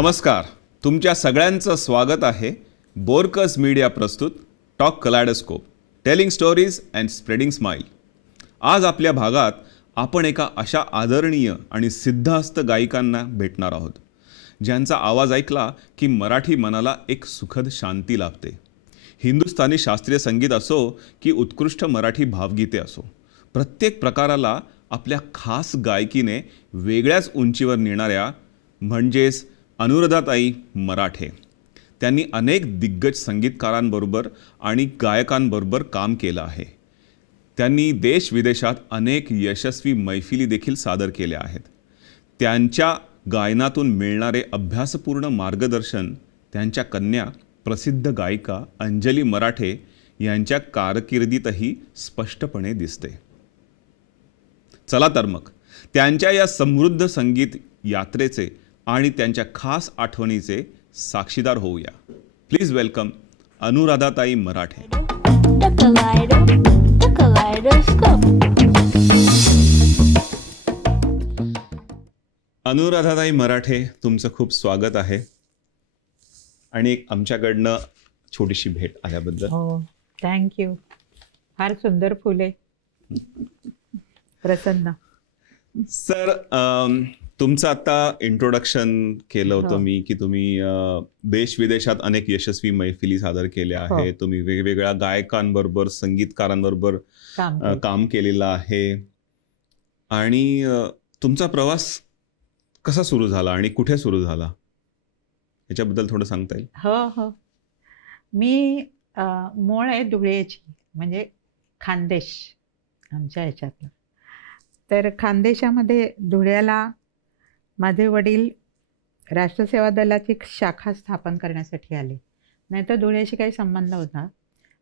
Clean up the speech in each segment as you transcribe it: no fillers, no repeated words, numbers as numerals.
नमस्कार, तुमच्या सगळ्यांचं स्वागत आहे बोरकस मीडिया प्रस्तुत talk kaleidoscope, telling stories and spreading smile. आज आपल्या भागात आपण एका अशा आदरणीय आणि सिद्धहस्त गायिकांना भेटणार आहोत ज्यांचा आवाज ऐकला की मराठी मनाला एक सुखद शांती लाभते. हिंदुस्थानी शास्त्रीय संगीत असो की उत्कृष्ट मराठी भावगीते असो, प्रत्येक प्रकाराला आपल्या खास गायकीने वेगळ्याच उंचीवर नेणाऱ्या म्हणजेच अनुराधाताई मराठे. त्यांनी अनेक दिग्गज संगीतकारांबरोबर आणि गायकांबरोबर काम केलं आहे. त्यांनी देशविदेशात अनेक यशस्वी मैफिली देखील सादर केल्या आहेत. त्यांच्या गायनातून मिळणारे अभ्यासपूर्ण मार्गदर्शन त्यांच्या कन्या प्रसिद्ध गायिका अंजली मराठे यांच्या कारकिर्दीतही स्पष्टपणे दिसते. चला तर मग त्यांच्या या समृद्ध संगीत यात्रेचे आणि त्यांच्या खास आठवणीचे साक्षीदार होऊया. प्लीज वेलकम अनुराधाताई मराठे. अनुराधाताई मराठे, तुमचं खूप स्वागत आहे आणि एक आमच्याकडनं छोटीशी भेट आल्याबद्दल. हो, थँक्यू. फार सुंदर फुले. प्रसन्न. सर, तुमचं आता इंट्रोडक्शन केलं होतं मी की तुम्ही देश विदेशात अनेक यशस्वी मैफिली सादर केल्या आहेत. तुम्ही वेगवेगळ्या गायकांबरोबर, संगीतकारांबरोबर काम केलेलं आहे. आणि तुमचा प्रवास कसा सुरू झाला आणि कुठे सुरू झाला याच्याबद्दल थोडं सांगता येईल? हो. मी मूळ आहे धुळेची, म्हणजे खानदेश आमच्या ह्याच्यातलं. तर खानदेशामध्ये धुळ्याला माझे वडील राष्ट्रसेवा दलाची शाखा स्थापन करण्यासाठी आले. नाहीतर धुळ्याशी काही संबंध होता.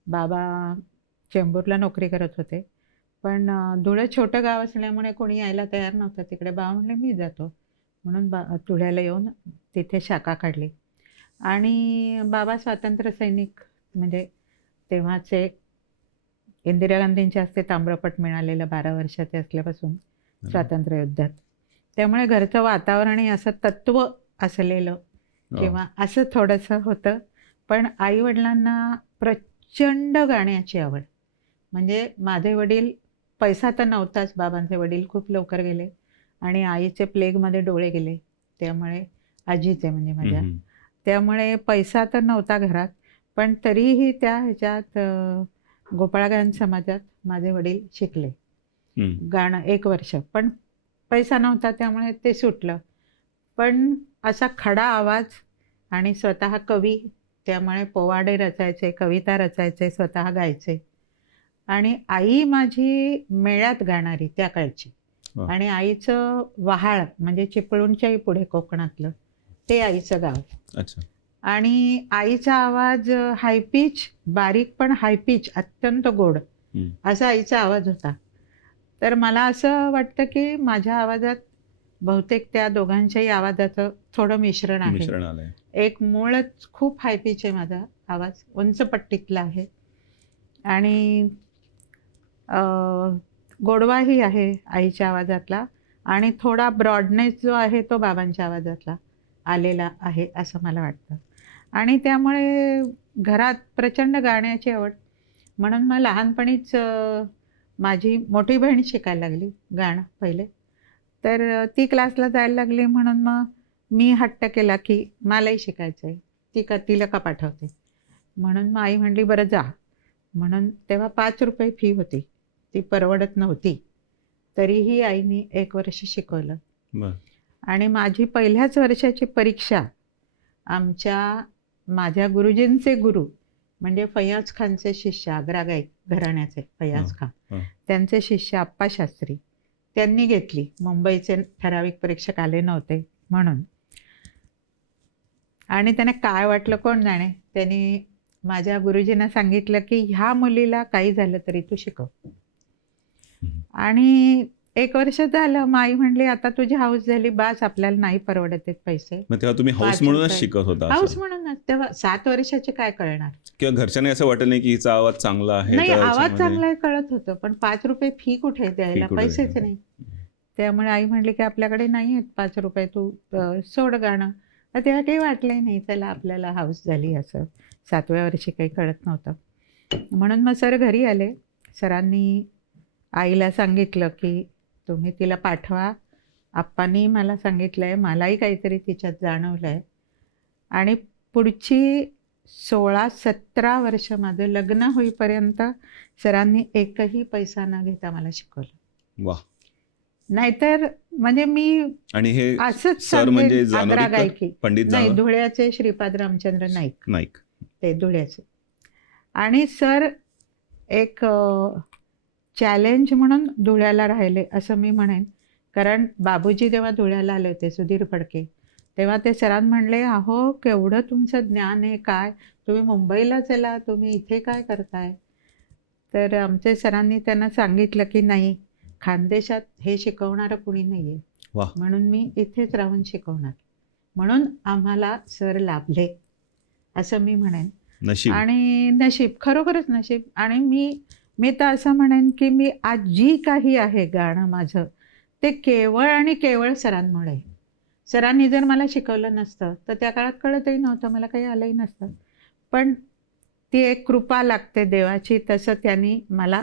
बाबा चेंबूरला नोकरी करत होते, पण धुळं छोटं गाव असल्यामुळे कोणी यायला तयार नव्हतं तिकडे. बाबा म्हणले मी जातो, म्हणून धुळ्याला येऊन तिथे शाखा काढली. आणि बाबा स्वातंत्र्य सैनिक, म्हणजे तेव्हाचे इंदिरा गांधींच्या हस्ते ताम्रपट मिळालेलं 12 वर्षाचे असल्यापासून स्वातंत्र्य युद्धात. त्यामुळे घरचं वातावरणही असं तत्व असलेलं किंवा असं थोडंसं होतं. पण आईवडिलांना प्रचंड गाण्याची आवड. म्हणजे माझे वडील, पैसा तर नव्हताच, बाबांचे वडील खूप लवकर गेले आणि आईचे प्लेगमध्ये डोळे गेले. त्यामुळे आजीचे म्हणजे माझ्या, त्यामुळे पैसा तर नव्हता घरात. पण तरीही त्या ह्याच्यात गोपाळगायन समाजात माझे वडील शिकले गाणं 1 वर्ष. पण पैसा नव्हता त्यामुळे ते सुटलं. पण असा खडा आवाज आणि स्वतः कवी, त्यामुळे पोवाडे रचायचे, कविता रचायचे, स्वतः गायचे. आणि आई माझी मेळ्यात गाणारी त्या काळची. आणि आईचं वहाळ म्हणजे चिपळूणच्याही पुढे कोकणातलं ते आईचं गाव. अच्छा. आणि आईचा आवाज हायपिच, बारीक पण हायपिच, अत्यंत गोड असा आईचा आवाज होता. तर मला असं वाटतं की माझ्या आवाजात बहुतेक त्या दोघांच्याही आवाजाचं थोडं मिश्रण आहे. एक मूळच खूप हायपिच आहे माझा आवाज, उंच पट्टीतला आहे. आणि गोडवाही आहे आईच्या आवाजातला, आणि थोडा ब्रॉडनेस जो आहे तो बाबांच्या आवाजातला आलेला आहे असं मला वाटतं. आणि त्यामुळे घरात प्रचंड गाण्याची आवड. म्हणून मग लहानपणीच माझी मोठी बहीण शिकायला लागली गाणं पहिले. तर ती क्लासला जायला लागली, म्हणून मग मी हट्ट केला की मलाही शिकायचं आहे, तिला का पाठवते. म्हणून मग आई म्हणली बरं जा. म्हणून तेव्हा 5 रुपये फी होती, ती परवडत नव्हती. तरीही आईने 1 वर्ष शिकवलं. आणि माझी पहिल्याच वर्षाची परीक्षा माझ्या गुरुजींचे गुरु म्हणजे फैयाज खानचे शिष्य, आग्रा गायक घराण्याचे फैयाज खान, त्यांचे शिष्य आप्पा शास्त्री, त्यांनी घेतली. मुंबईचे ठराविक परीक्षक आले नव्हते म्हणून. आणि त्याने काय वाटलं कोण जाणे, त्यांनी माझ्या गुरुजींना सांगितलं की ह्या मुलीला काही झालं तरी तू शिकव. आणि 1 वर्ष झालं. माई म्हणली आता तुझी हाऊस झाली, बास, आपल्याला नाही परवडत आहेत पैसे. तेव्हा तुम्ही हाऊस म्हणूनच शिकत होता? हाऊस म्हणूनच. तेव्हा 7 वर्षाचे काय कळणार, किंवा घरच्यांनी असं वाटलं नाही की हिचा आवाज चांगला आहे? नाही, आवाज चांगला आहे कळत होतं, पण 5 रुपये फी कुठे द्यायला, पैसेच नाही. त्यामुळे आई म्हणली की आपल्याकडे नाही आहेत 5 रुपये, तू सोड गाणं. तर तेव्हा काही वाटलंही नाही, चला आपल्याला हाऊस झाली असं. 7व्या वर्षी काही कळत नव्हतं. म्हणून मग सर घरी आले. सरांनी आईला सांगितलं की तुम्ही तिला पाठवा. आप्पांनी मला सांगितलं आहे, मलाही काहीतरी तिच्यात जाणवलं आहे. आणि पुढची 16-17 वर्ष माझं लग्न होईपर्यंत सरांनी एकही पैसा न घेता मला शिकवलं. वा. नाहीतर म्हणजे मी आणि हे असंच सर म्हणजे सांगेन, आग्रा जानोरीकर? गायकी पंडित नाही, जानोर धुळ्याचे श्रीपाद रामचंद्र नाईक, नाईक. ते धुळ्याचे. आणि सर एक चॅलेंज म्हणून धुळ्याला राहिले असं मी म्हणेन. कारण बाबूजी जेव्हा धुळ्याला आले होते, सुधीर फडके, तेव्हा ते सरांना म्हणले, अहो केवढं तुमचं ज्ञान आहे, काय तुम्ही मुंबईला चला, तुम्ही इथे काय करताय? तर आमचे सरांनी त्यांना सांगितलं की नाही, खानदेशात हे शिकवणारं कुणी नाही आहे, वा. म्हणून मी इथेच राहून शिकवणार. म्हणून आम्हाला सर लाभले असं मी म्हणेन. नशीब. आणि नशीब, खरोखरच नशीब. आणि मी तर असं म्हणेन की मी आज जी काही आहे गाणं माझं, ते केवळ आणि केवळ सरांमुळे. सरांनी जर मला शिकवलं नसतं तर त्या काळात कळतही नव्हतं, मला काही आलंही नसतं. पण ती एक कृपा लागते देवाची, तसं त्यांनी मला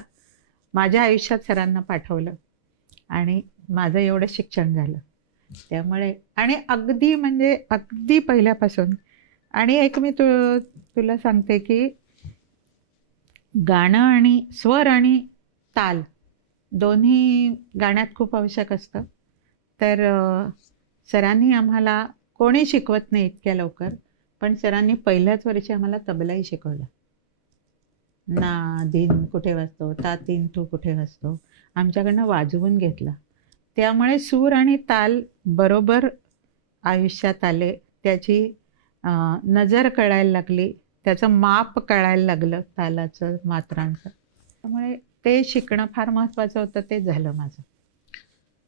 माझ्या आयुष्यात सरांना पाठवलं आणि माझं एवढं शिक्षण झालं. त्यामुळे आणि अगदी म्हणजे अगदी पहिल्यापासून. आणि एक मी तुला सांगते की गाणं आणि स्वर आणि ताल दोन्ही गाण्यात खूप आवश्यक असतं. तर सरांनी आम्हाला, कोणी शिकवत नाही इतक्या लवकर, पण सरांनी पहिल्याच वर्षी आम्हाला तबलाही शिकवला. ना दिन कुठे वाजतो, ता तीन तू कुठे वाजतो, आमच्याकडनं वाजवून घेतला. त्यामुळे सूर आणि ताल बरोबर आयुष्यात आले. त्याची नजर कळायला लागली, त्याचं माप कळायला लागलं, तालाचं, मात्रांचं. त्यामुळे ते शिकणं फार महत्त्वाचं होतं, ते झालं माझं.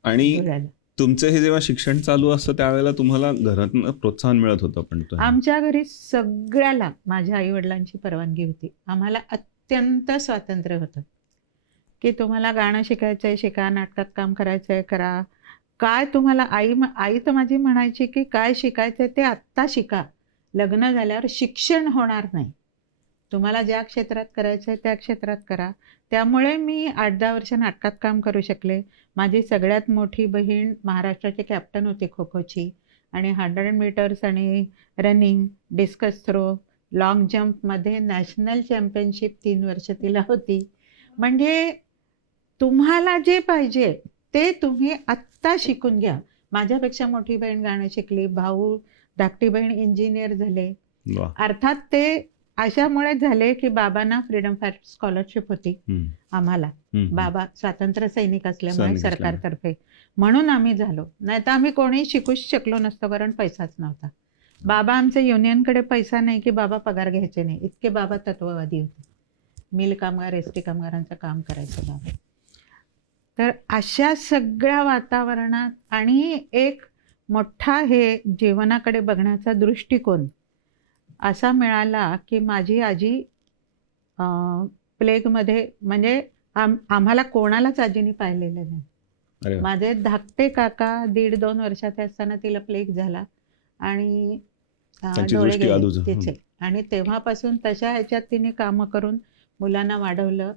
आणि तुमचं हे जेव्हा शिक्षण चालू असतं त्यावेळेला तुम्हाला घरातून प्रोत्साहन मिळत होतं? पण आमच्या घरी सगळ्याला माझ्या आईवडिलांची परवानगी होती. आम्हाला अत्यंत स्वातंत्र्य होतं की तुम्हाला गाणं शिकायचं आहे शिका, नाटकात काम करायचं आहे करा, काय तुम्हाला. आई तर माझी म्हणायची की काय शिकायचं आहे ते आत्ता शिका, लग्न झाल्यावर शिक्षण होणार नाही, तुम्हाला ज्या क्षेत्रात करायचं आहे त्या क्षेत्रात करा. त्यामुळे मी 8-10 वर्ष नाटकात काम करू शकले. माझी सगळ्यात मोठी बहीण महाराष्ट्राची कॅप्टन होती खो खोची, आणि 100 मीटर्स आणि रनिंग, डिस्कस थ्रो, लॉंग जम्पमध्ये नॅशनल चॅम्पियनशिप 3 वर्ष तिला होती. म्हणजे तुम्हाला जे पाहिजे ते तुम्ही आत्ता शिकून घ्या. माझ्यापेक्षा मोठी बहीण गाणं शिकली, भाऊ धाकटी बहीण इंजिनियर झाले. अर्थात ते अशामुळे झाले की बाबांना फ्रीडम फायटर स्कॉलरशिप होती आम्हाला. बाबा स्वातंत्र्य सैनिक असल्यामुळे सरकारतर्फे, म्हणून आम्ही झालो. नाही तर आम्ही कोणी शिकूच शकलो नसतो, कारण पैसाच नव्हता. बाबा आमचे युनियनकडे पैसा नाही की बाबा पगार घ्यायचे नाही, इतके बाबा तत्ववादी होते. मिल कामगार, एसटी कामगारांचं काम करायचं बाबा. तर अशा सगळ्या वातावरणात आणि एक मोठा हे जीवनाकडे बघण्याचा दृष्टिकोन असा मिळाला की माझी आजी प्लेगमध्ये, म्हणजे आम्हाला कोणालाच आजीने पाहिलेलं नाही. माझे धाकटे काका 1.5-2 वर्षाचे असताना तिला प्लेग झाला आणि डोळे गेले तिचे. आणि तेव्हापासून तशा ह्याच्यात तिने कामं करून मुलांना वाढवलं.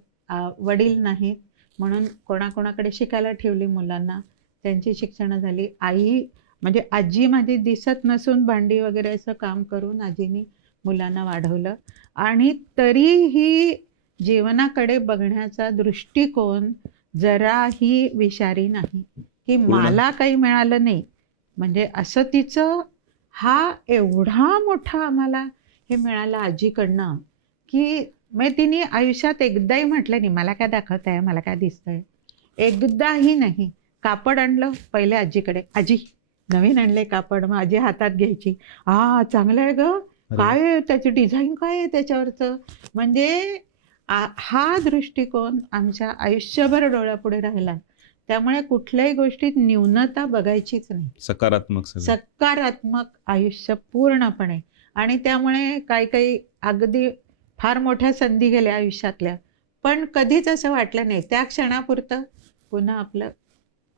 वडील नाहीत म्हणून कोणाकोणाकडे शिकायला ठेवली मुलांना, त्यांची शिक्षणं झाली. आई म्हणजे आजी माझी दिसत नसून भांडी वगैरे असं काम करून आजीनी मुलांना वाढवलं. आणि तरीही जीवनाकडे बघण्याचा दृष्टिकोन जराही विषारी नाही की मला काही मिळालं नाही. म्हणजे असं तिचं, हा एवढा मोठा आम्हाला हे मिळालं आजीकडनं की मग तिने आयुष्यात एकदाही म्हटलं नाही मला काय दाखवत आहे, मला काय दिसतंय, एकदाही नाही. कापड आणलं पहिले आजीकडे, आजी नवीन आणले कापड, मग आजी हातात घ्यायची, चांगलं आहे ग, काय आहे त्याची डिझाईन, काय आहे त्याच्यावरचं. म्हणजे हा दृष्टिकोन आमच्या आयुष्यभर डोळ्यापुढे राहिला. त्यामुळे कुठल्याही गोष्टीत न्यूनता बघायचीच नाही, सकारात्मक आयुष्य पूर्णपणे. आणि त्यामुळे काही अगदी फार मोठ्या संधी गेल्या आयुष्यातल्या, पण कधीच असं वाटलं नाही. त्या क्षणापुरतं पुन्हा आपलं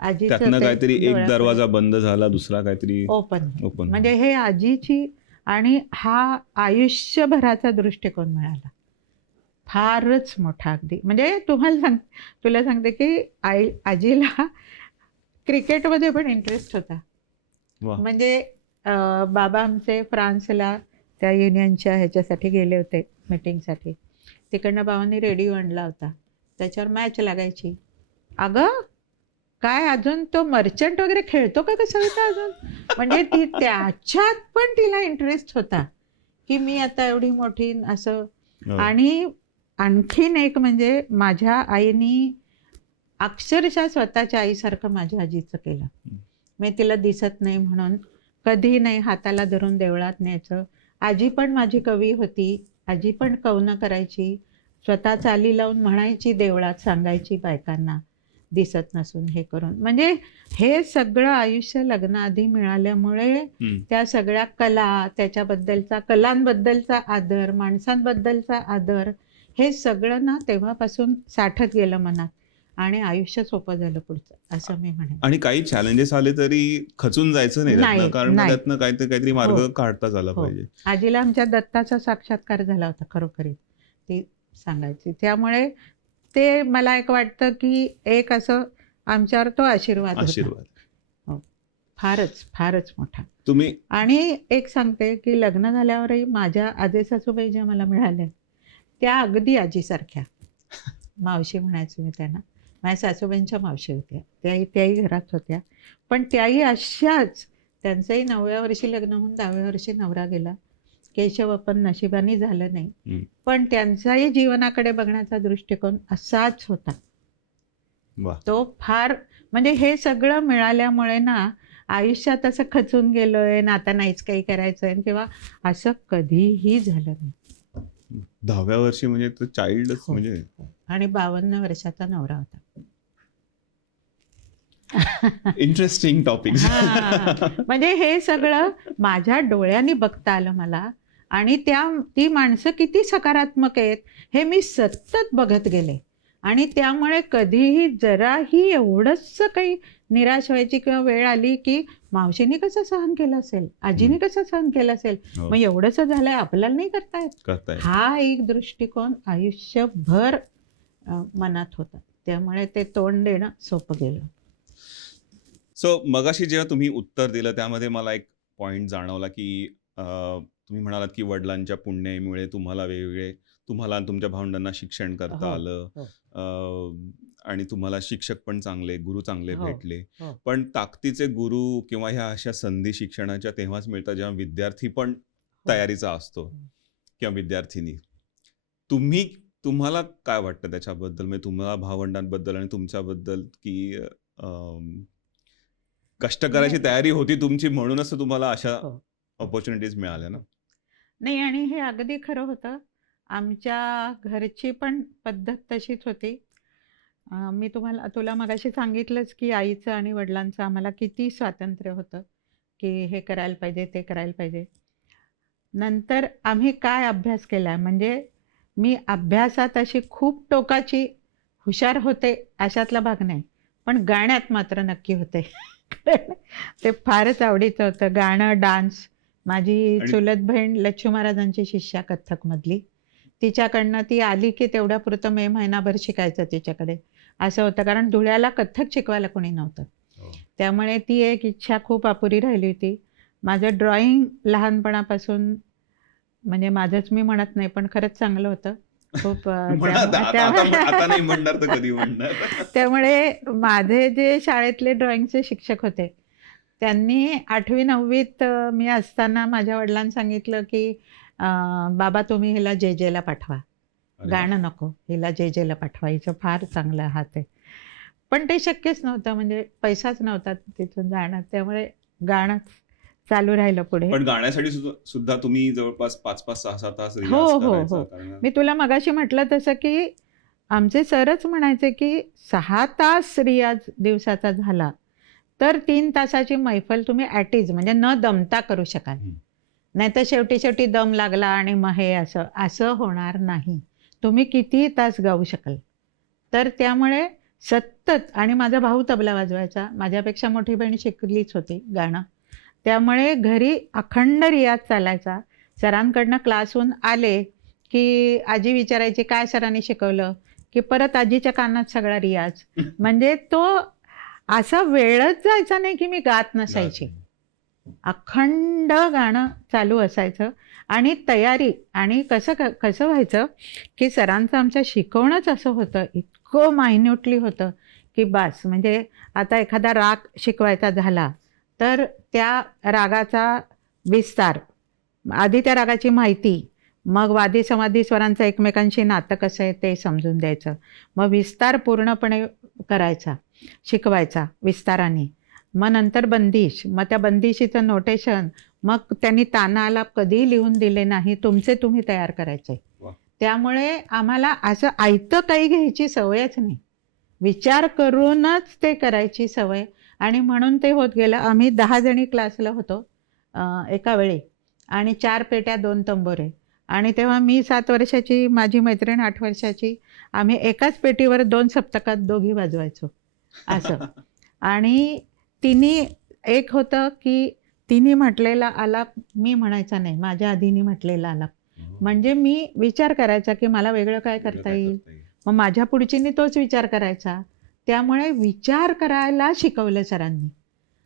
आजीचं त्यातनं ते काहीतरी एक डोळ्यापुढे दरवाजा बंद झाला, दुसरा काहीतरी ओपन ओपन. म्हणजे हे आजीची आणि हा आयुष्यभराचा दृष्टिकोन मिळाला फारच मोठा अगदी. म्हणजे तुला सांगते की आजीला क्रिकेटमध्ये पण इंटरेस्ट होता. वा. म्हणजे बाबा आमचे फ्रान्सला त्या युनियनच्या ह्याच्यासाठी गेले होते मीटिंगसाठी. तिकडनं बाबांनी रेडिओ आणला होता, त्याच्यावर मॅच लागायची. अगं काय अजून तो मर्चंट वगैरे खेळतो का कसं होतं अजून, म्हणजे ती त्याच्यात पण तिला इंटरेस्ट होता की मी आता एवढी मोठी असं. हो. आणि आणखीन एक म्हणजे माझ्या आईनी अक्षरशः स्वतःच्या आईसारखं माझ्या आजीचं केलं. मी तिला दिसत नाही म्हणून कधी नाही हाताला धरून देवळात न्यायचं. आजी पण माझी कवी होती, आजी पण कवनं करायची, स्वतः चाली लावून म्हणायची, देवळात सांगायची बायकांना दिसत नसून हे करून. म्हणजे हे सगळं आयुष्य लग्नाआधी मिळाल्यामुळे त्या सगळ्या कला, त्याच्याबद्दलचा कलांबद्दलचा आदर, माणसांबद्दलचा आदर, हे सगळं ना तेव्हापासून साठत गेलं मनात आणि आयुष्य सोपं झालं पुढचं, असं मी म्हणेन. आणि काही चॅलेंजेस आले तरी खचून जायचं नाही त्यातनं, कारण मग त्यातनं काहीतरी मार्ग काढताच आला पाहिजे. आजीला आमच्या दत्ताचा साक्षात्कार झाला होता खरोखरी, ती सांगायची. त्यामुळे ते मला एक वाटतं की एक असं आमच्यावर तो आशीर्वाद होता. हो, फारच मोठा. तुम्ही आणि एक सांगते की लग्न झाल्यावरही माझ्या आजे सासूबाई ज्या मला मिळाल्या त्या अगदी आजीसारख्या. मावशी म्हणायची मी त्यांना, माझ्या सासूबाईंच्या मावशी होत्या, त्याही घरात होत्या, पण त्याही अशाच. त्यांचंही 9व्या वर्षी लग्न होऊन 10व्या वर्षी नवरा गेला. केशव पण नशिबाने झालं नाही, पण त्यांचाही जीवनाकडे बघण्याचा दृष्टिकोन असाच होता. तो फार म्हणजे हे सगळं मिळाल्यामुळे ना आयुष्यात असं खचून गेलोय ना आता नाहीच काही करायचंय किंवा असं कधीही झालं नाही. 10व्या वर्षी म्हणजे तो चाइल्डच. म्हणजे आणि 52 वर्षाचा नवरा होता. Interesting topic. म्हणजे हे सगळं माझ्या डोळ्यांनी बघता आलं मला. आणि ती माणसं किती सकारात्मक आहेत हे मी सतत बघत गेले. आणि त्यामुळे कधीही जराही एवढंच काही निराश व्हायची किंवा वेळ आली की मावशीने कसं सहन केलं असेल, आजीने कसं सहन केलं असेल, मग एवढंच झालंय आपल्याला नाही करतायत, हा एक दृष्टिकोन आयुष्यभर मनात होता. त्यामुळे ते तोंड देणं सोपं गेलं. सो मगाशी जेव्हा तुम्ही उत्तर दिलं त्यामध्ये मला एक पॉइंट जाणवला की तुम्ही म्हणालात की वडिलांच्या पुण्यामुळे तुम्हाला तुमच्या भावंडांना शिक्षण करता आलं, आणि तुम्हाला शिक्षक पण चांगले, गुरु चांगले भेटले. पण ताकदीचे गुरु किंवा ह्या अशा संधी शिक्षणाच्या तेव्हाच मिळतात जेव्हा विद्यार्थी पण तयारीचा असतो किंवा विद्यार्थिनी. तुम्हाला काय वाटतं त्याच्याबद्दल, म्हणजे तुम्हाला भावंडांबद्दल आणि तुमच्याबद्दल, की कष्ट करायची तयारी होती तुमची म्हणूनच तुम्हाला अशा ऑपॉर्च्युनिटीज मिळाल्या ना? नाही, आणि हे अगदी खरं होतं. आमच्या घरची पण पद्धत तशीच होती. मी तुला मगाशी सांगितलंच की आईचं आणि वडिलांचं आम्हाला किती स्वातंत्र्य होतं की हे करायला पाहिजे, ते करायला पाहिजे. नंतर आम्ही काय अभ्यास केला, म्हणजे मी अभ्यासात अशी खूप टोकाची हुशार होते अशातला भाग नाही, पण गाण्यात मात्र नक्की होते. ते फारच आवडीचं होतं गाणं, डान्स. माझी चुलत बहीण लच्छू महाराजांची शिष्या कथ्थकमधली, तिच्याकडनं ती आली की तेवढ्यापुरतं मे महिनाभर शिकायचं तिच्याकडे, असं होतं. कारण धुळ्याला कथ्थक शिकवायला कोणी नव्हतं, त्यामुळे ती एक इच्छा खूप अपुरी राहिली होती. माझं ड्रॉइंग लहानपणापासून, म्हणजे माझंच मी म्हणत नाही पण खरंच चांगलं होतं खूप. त्यामुळे माझे जे शाळेतले ड्रॉइंगचे शिक्षक होते त्यांनी 8वी 9वीत मी असताना माझ्या वडिलांनी सांगितलं की बाबा तुम्ही हिला जे ला पाठवा, गाणं नको, हिला जे ला पाठवा, हिचं फार चांगलं हात आहे. पण ते शक्यच नव्हतं, म्हणजे पैसाच नव्हता तिथून जाणं, त्यामुळे गाणं चालू राहिलं पुढे. पण गाण्यासाठी सुद्धा तुम्ही जवळपास 5-6 तास रियाज हो. मी तुला मगाशी म्हटलं तसं की आमचे सरच म्हणायचे की 6 तास रियाज दिवसाचा झाला तर 3 तासाची मैफल तुम्ही ॲटीज म्हणजे न दमता करू शकाल, नाही तर शेवटी दम लागला आणि मग हे असं होणार नाही. तुम्ही कितीही तास गाऊ शकाल. तर त्यामुळे सतत. आणि माझा भाऊ तबला वाजवायचा. माझ्यापेक्षा मोठी बहीण शिकलीच होती गाणं. त्यामुळे घरी अखंड रियाज चालायचा. सरांकडनं क्लासहून आले की आजी विचारायची काय सरांनी शिकवलं, की परत आजीच्या कानात सगळा रियाज. म्हणजे तो असा वेळच जायचा नाही की मी गात नसायची. अखंड गाणं चालू असायचं. आणि तयारी. आणि कसं व्हायचं की सरांचं आमच्या शिकवणंच असं होतं, इतकं मायन्युटली होतं की बास. म्हणजे आता एखादा राग शिकवायचा झाला तर त्या रागाचा विस्तार, आधी त्या रागाची माहिती, मग वादी समाधी स्वरांचं एकमेकांशी नातं कसं आहे ते समजून द्यायचं, मग विस्तार पूर्णपणे करायचा, शिकवायचा विस्ताराने. मग नंतर बंदिश, मग त्या बंदिशीचं नोटेशन, मग त्यांनी ताना आलाप कधीही लिहून दिले नाही, तुमचे तुम्ही तयार करायचे. वा. त्यामुळे आम्हाला असं आयतं काही घ्यायची सवयच नाही, विचार करूनच ते करायची सवय. आणि म्हणून ते होत गेलं. आम्ही 10 जणी क्लासला होतो एका वेळी, आणि 4 पेट्या 2 तंबोरे. आणि तेव्हा मी 7 वर्षाची, माझी मैत्रीण 8 वर्षाची. आम्ही एकाच पेटीवर 2 सप्तकात दोघी वाजवायचो असं. आणि तिने एक होतं की तिने म्हटलेला आलाप मी म्हणायचा नाही, माझ्या आधीने म्हटलेला आलाप. म्हणजे मी विचार करायचा की मला वेगळं काय करता येईल, मग माझ्या पुढचीने तोच विचार करायचा. त्यामुळे विचार करायला शिकवलं सरांनी.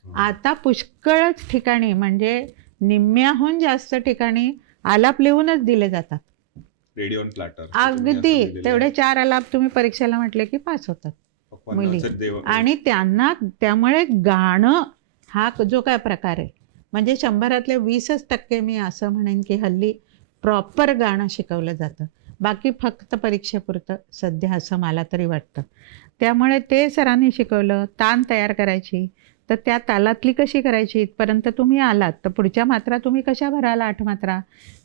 आता पुष्कळच ठिकाणी, म्हणजे निम्म्याहून जास्त ठिकाणी आलाप लिहूनच दिले जातात. Radio on platter. अगदी तेवढे 4 आलाप तुम्ही परीक्षेला म्हटले की पास होतात मुली. आणि त्यांना त्यामुळे गाणं हा जो काय प्रकार आहे, म्हणजे 100तले 20% मी असं म्हणेन की हल्ली प्रॉपर गाणं शिकवलं जातं. बाकी फक्त परीक्षेपुरतं सध्या, असं मला तरी वाटतं. त्यामुळे ते सरांनी शिकवलं. तान तयार करायची, तर त्या तालातली कशी करायची, इथपर्यंत तुम्ही आलात तर पुढच्या मात्रा तुम्ही कशा भराल, 8 मात्रा,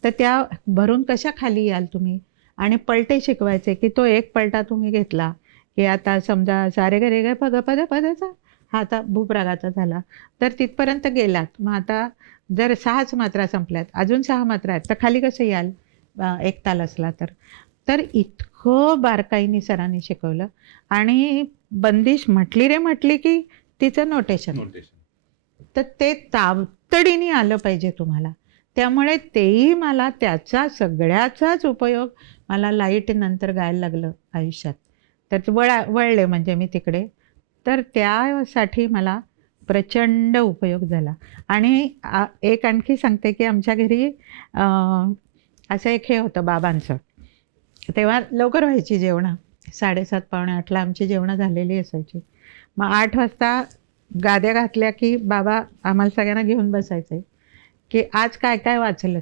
तर त्या भरून कशा खाली याल तुम्ही. आणि पलटे शिकवायचे की तो एक पलटा तुम्ही घेतला की आता समजा सारे ग रे ग प ग प द प दचा हा आता भूपरागाचा झाला, तर तिथपर्यंत गेलात. मग आता जर 6च मात्रा संपल्यात, अजून 6 मात्रा आहेत, तर खाली कसं याल एक ताल असला तर. तर इतकं बारकाईने सरांनी शिकवलं. आणि बंदिश म्हटली रे म्हटली की तिचं नोटेशन, तर ते ताबडतोबीने आलं पाहिजे तुम्हाला. त्यामुळे तेही मला त्याचा सगळ्याचाच उपयोग मला लाईट नंतर गायला लागलं आयुष्यात. तर वळले म्हणजे मी तिकडे. तर त्यासाठी मला प्रचंड उपयोग झाला. आणि एक आणखी सांगते की आमच्या घरी असं एक हे होतं बाबांचं. तेव्हा लवकर व्हायची जेवणं, 7:30 पावणे 8ला आमची जेवणं झालेली असायची. मग 8 वाजता गाद्या घातल्या की बाबा आम्हाला सगळ्यांना घेऊन बसायचे की आज काय काय वाचलं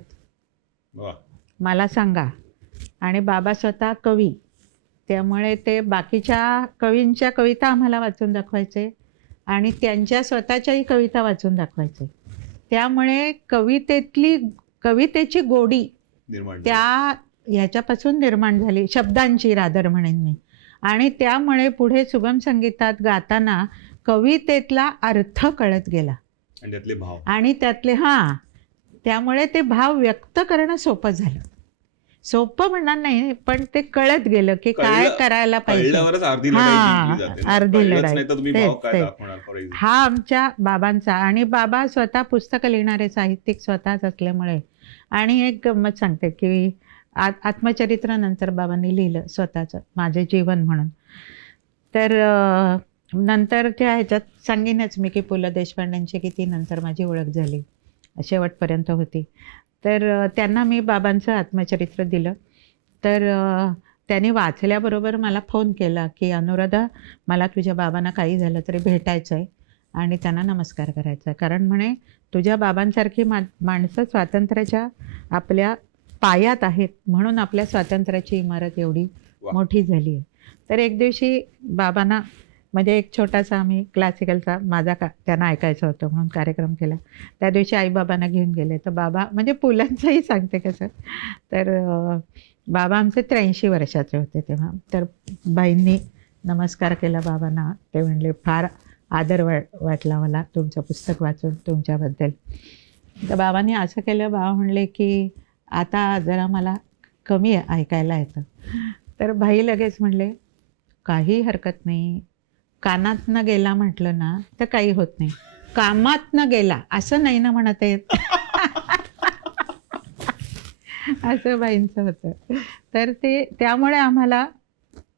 मला सांगा. आणि बाबा स्वतः कवी, त्यामुळे ते बाकीच्या कवींच्या कविता आम्हाला वाचून दाखवायचे आणि त्यांच्या स्वतःच्याही कविता वाचून दाखवायचे. त्यामुळे कवितेची गोडी त्या ह्याच्यापासून निर्माण झाली, शब्दांची रादर म्हणेन मी. आणि त्यामुळे पुढे सुगम संगीतात गाताना कवितेतला अर्थ कळत गेला आणि त्यातले त्यामुळे ते भाव व्यक्त करणं सोपं झालं. सोपं म्हणणार नाही, पण ते कळत गेलं की काय करायला पाहिजे. अर्धी लढाई तेच. हा आमच्या बाबांचा. आणि बाबा स्वतः पुस्तकं लिहिणारे साहित्यिक स्वतःच असल्यामुळे. आणि एक गंमत सांगते की आत्मचरित्र नंतर बाबांनी लिहिलं स्वतःचं, माझे जीवन म्हणून. तर नंतरच्या ह्याच्यात सांगेनच मी की पु ल देशपांडेंची किती नंतर माझी ओळख झाली, शेवटपर्यंत होती. तर त्यांना मी बाबांचं आत्मचरित्र दिलं. तर त्यांनी वाचल्याबरोबर मला फोन केला की अनुराधा, मला तुझ्या बाबांना काही झालं तरी भेटायचं आहे आणि त्यांना नमस्कार करायचा आहे. कारण म्हणे तुझ्या बाबांसारखी माणसं स्वातंत्र्याच्या आपल्या पायात आहेत, म्हणून आपल्या स्वातंत्र्याची इमारत एवढी मोठी झाली आहे. तर एक दिवशी बाबांना, म्हणजे एक छोटासा आम्ही क्लासिकलचा त्यांना ऐकायचं होतं म्हणून कार्यक्रम केला. त्या दिवशी आईबाबांना घेऊन गेले. तर बाबा, म्हणजे पुलांचंही सांगते कसं, तर बाबा आमचे 83 वर्षाचे होते तेव्हा. तर बाईंनी नमस्कार केला बाबांना. ते म्हणले फार आदर वाटला मला तुमचं पुस्तक वाचून तुमच्याबद्दल. तर बाबांनी असं केलं, बाबा म्हणले की आता जरा मला कमी ऐकायला येतं. तर भाई लगेच म्हणले काही हरकत नाही, कानातनं गेला म्हटलं ना तर काही होत नाही. कामातनं गेला असं नाही ना म्हणत येत. असं बाईंचं होतं. तर ते त्यामुळे आम्हाला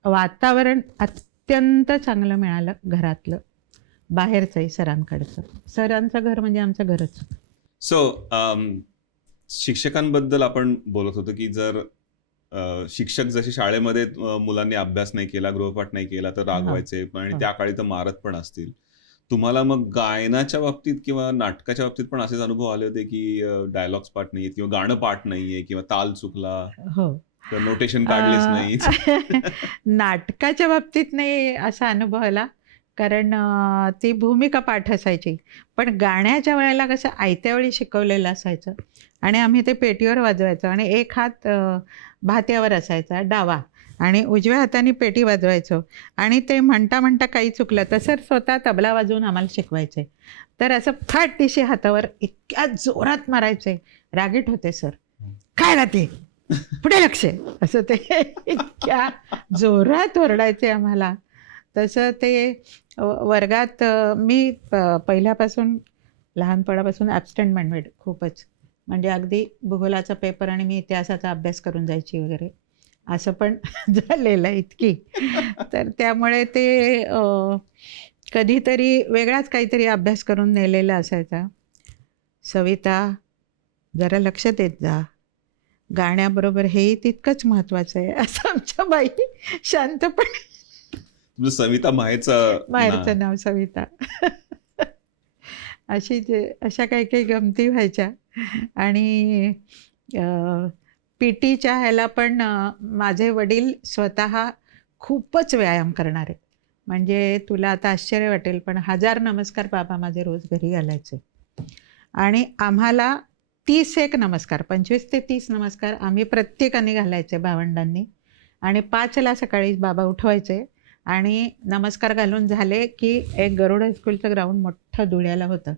वातावरण अत्यंत चांगलं मिळालं घरातलं, बाहेरचंही सरांकडचं. सरांचं घर म्हणजे आमचं घरच. सो शिक्षकांबद्दल आपण बोलत होतो की जर शिक्षक जसे शाळेमध्ये मुलांनी अभ्यास नाही केला, गृहपाठ नाही केला तर रागवायचे आणि हो. त्या काळी तर मारत पण असतील. तुम्हाला मग गायनाच्या बाबतीत किंवा नाटकाच्या बाबतीत पण असेच अनुभव आले होते की डायलॉग्स पाठ नाहीये किंवा गाणं पाठ नाहीये किंवा ताल चुकला हो. किंवा नोटेशन काढलेच नाहीत? नाटकाच्या बाबतीत नाही असा अनुभव आला, कारण ती भूमिका पाठ असायची. पण गाण्याच्या वेळेला कसं आयत्या वेळी शिकवलेलं असायचं आणि आम्ही ते पेटीवर वाजवायचो आणि एक हात भात्यावर असायचा डावा आणि उजव्या हाताने पेटी वाजवायचो आणि ते म्हणता म्हणता काही चुकलं तर सर स्वतः तबला वाजवून आम्हाला शिकवायचे. तर असं फाटदिशी हातावर इतक्या जोरात मारायचे. रागीट होते सर. काय राहते पुढे लक्ष, असं ते इतक्या जोरात ओरडायचे आम्हाला. तसं ते वर्गात मी पहिल्यापासून लहानपणापासून ॲबस्टंट माइंडेड खूपच. म्हणजे अगदी भूगोलाचा पेपर आणि मी इतिहासाचा अभ्यास करून जायची वगैरे असं पण झालेलं आहे इतकी. तर त्यामुळे ते कधीतरी वेगळाच काहीतरी अभ्यास करून नेलेला असायचा. सविता जरा लक्ष देत जा, गाण्याबरोबर हेही तितकंच महत्त्वाचं आहे, असं आमच्या बाई शांतपणे. तुमचं सविता बाहेरचं नाव सविता. अशा काही काही गमती व्हायच्या. आणि पी टीच्या ह्याला पण माझे वडील स्वतः खूपच व्यायाम करणारे. म्हणजे तुला आता आश्चर्य वाटेल पण 1000 नमस्कार बाबा माझे रोज घरी घालायचे आणि आम्हाला 31 नमस्कार, 25 ते 30 नमस्कार आम्ही प्रत्येकाने घालायचे भावंडांनी. आणि 5ला सकाळी बाबा उठवायचे आणि नमस्कार घालून झाले की एक गरुड हायस्कूलचं ग्राउंड मोठं धुळ्याला होतं,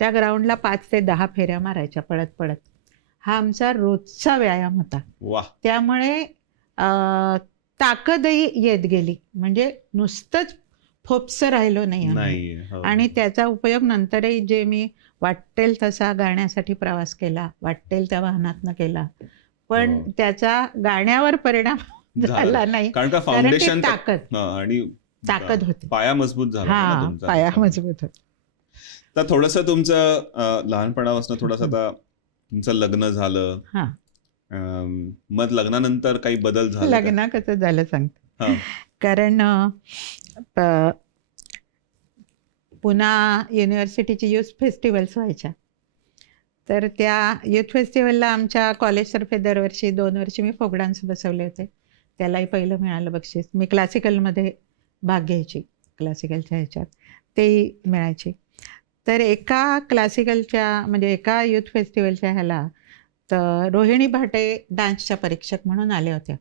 त्या ग्राउंडला 5 ते 10 फेऱ्या मारायच्या पळत पळत. हा आमचा रोजचा व्यायाम होता. वाह. त्यामुळे ताकदही येत गेली. म्हणजे नुसतंच फोप्सं राहिलो नाही आम्ही. नाही. हो. आणि त्याचा उपयोग नंतरही जे मी वाटेल तसा गाण्यासाठी प्रवास केला, वाटेल त्या वाहनातनं केला, पण हो. त्याचा गाण्यावर परिणाम झाला नाही. कारण का कारण ती फाउंडेशन ताकद आणि ताकद होती. पाया मजबूत झाला ना हा, तुमचा. पाया मजबूत होता. तर थोडंसं तुमचं लहानपणापासून थोडंसं आता तुमचं लग्न झालं. हा, मग लग्नानंतर काही बदल झाले का? लग्न कसं झालं सांगते. हा. कारण पुन्हा युनिव्हर्सिटीची युथ फेस्टिवल्स व्हायच्या. तर त्या युथ फेस्टिवलला आमच्या कॉलेजतर्फे दरवर्षी 2 वर्षी मी फोक डान्स बसवले होते. त्यालाही पहिलं मिळालं बक्षीस. मी क्लासिकलमध्ये भाग घ्यायची, क्लासिकलच्या ह्याच्यात तेही मिळायचे. तर एका क्लासिकलच्या म्हणजे एका युथ फेस्टिवलच्या ह्याला तर रोहिणी भाटे डान्सच्या परीक्षक म्हणून आल्या होत्या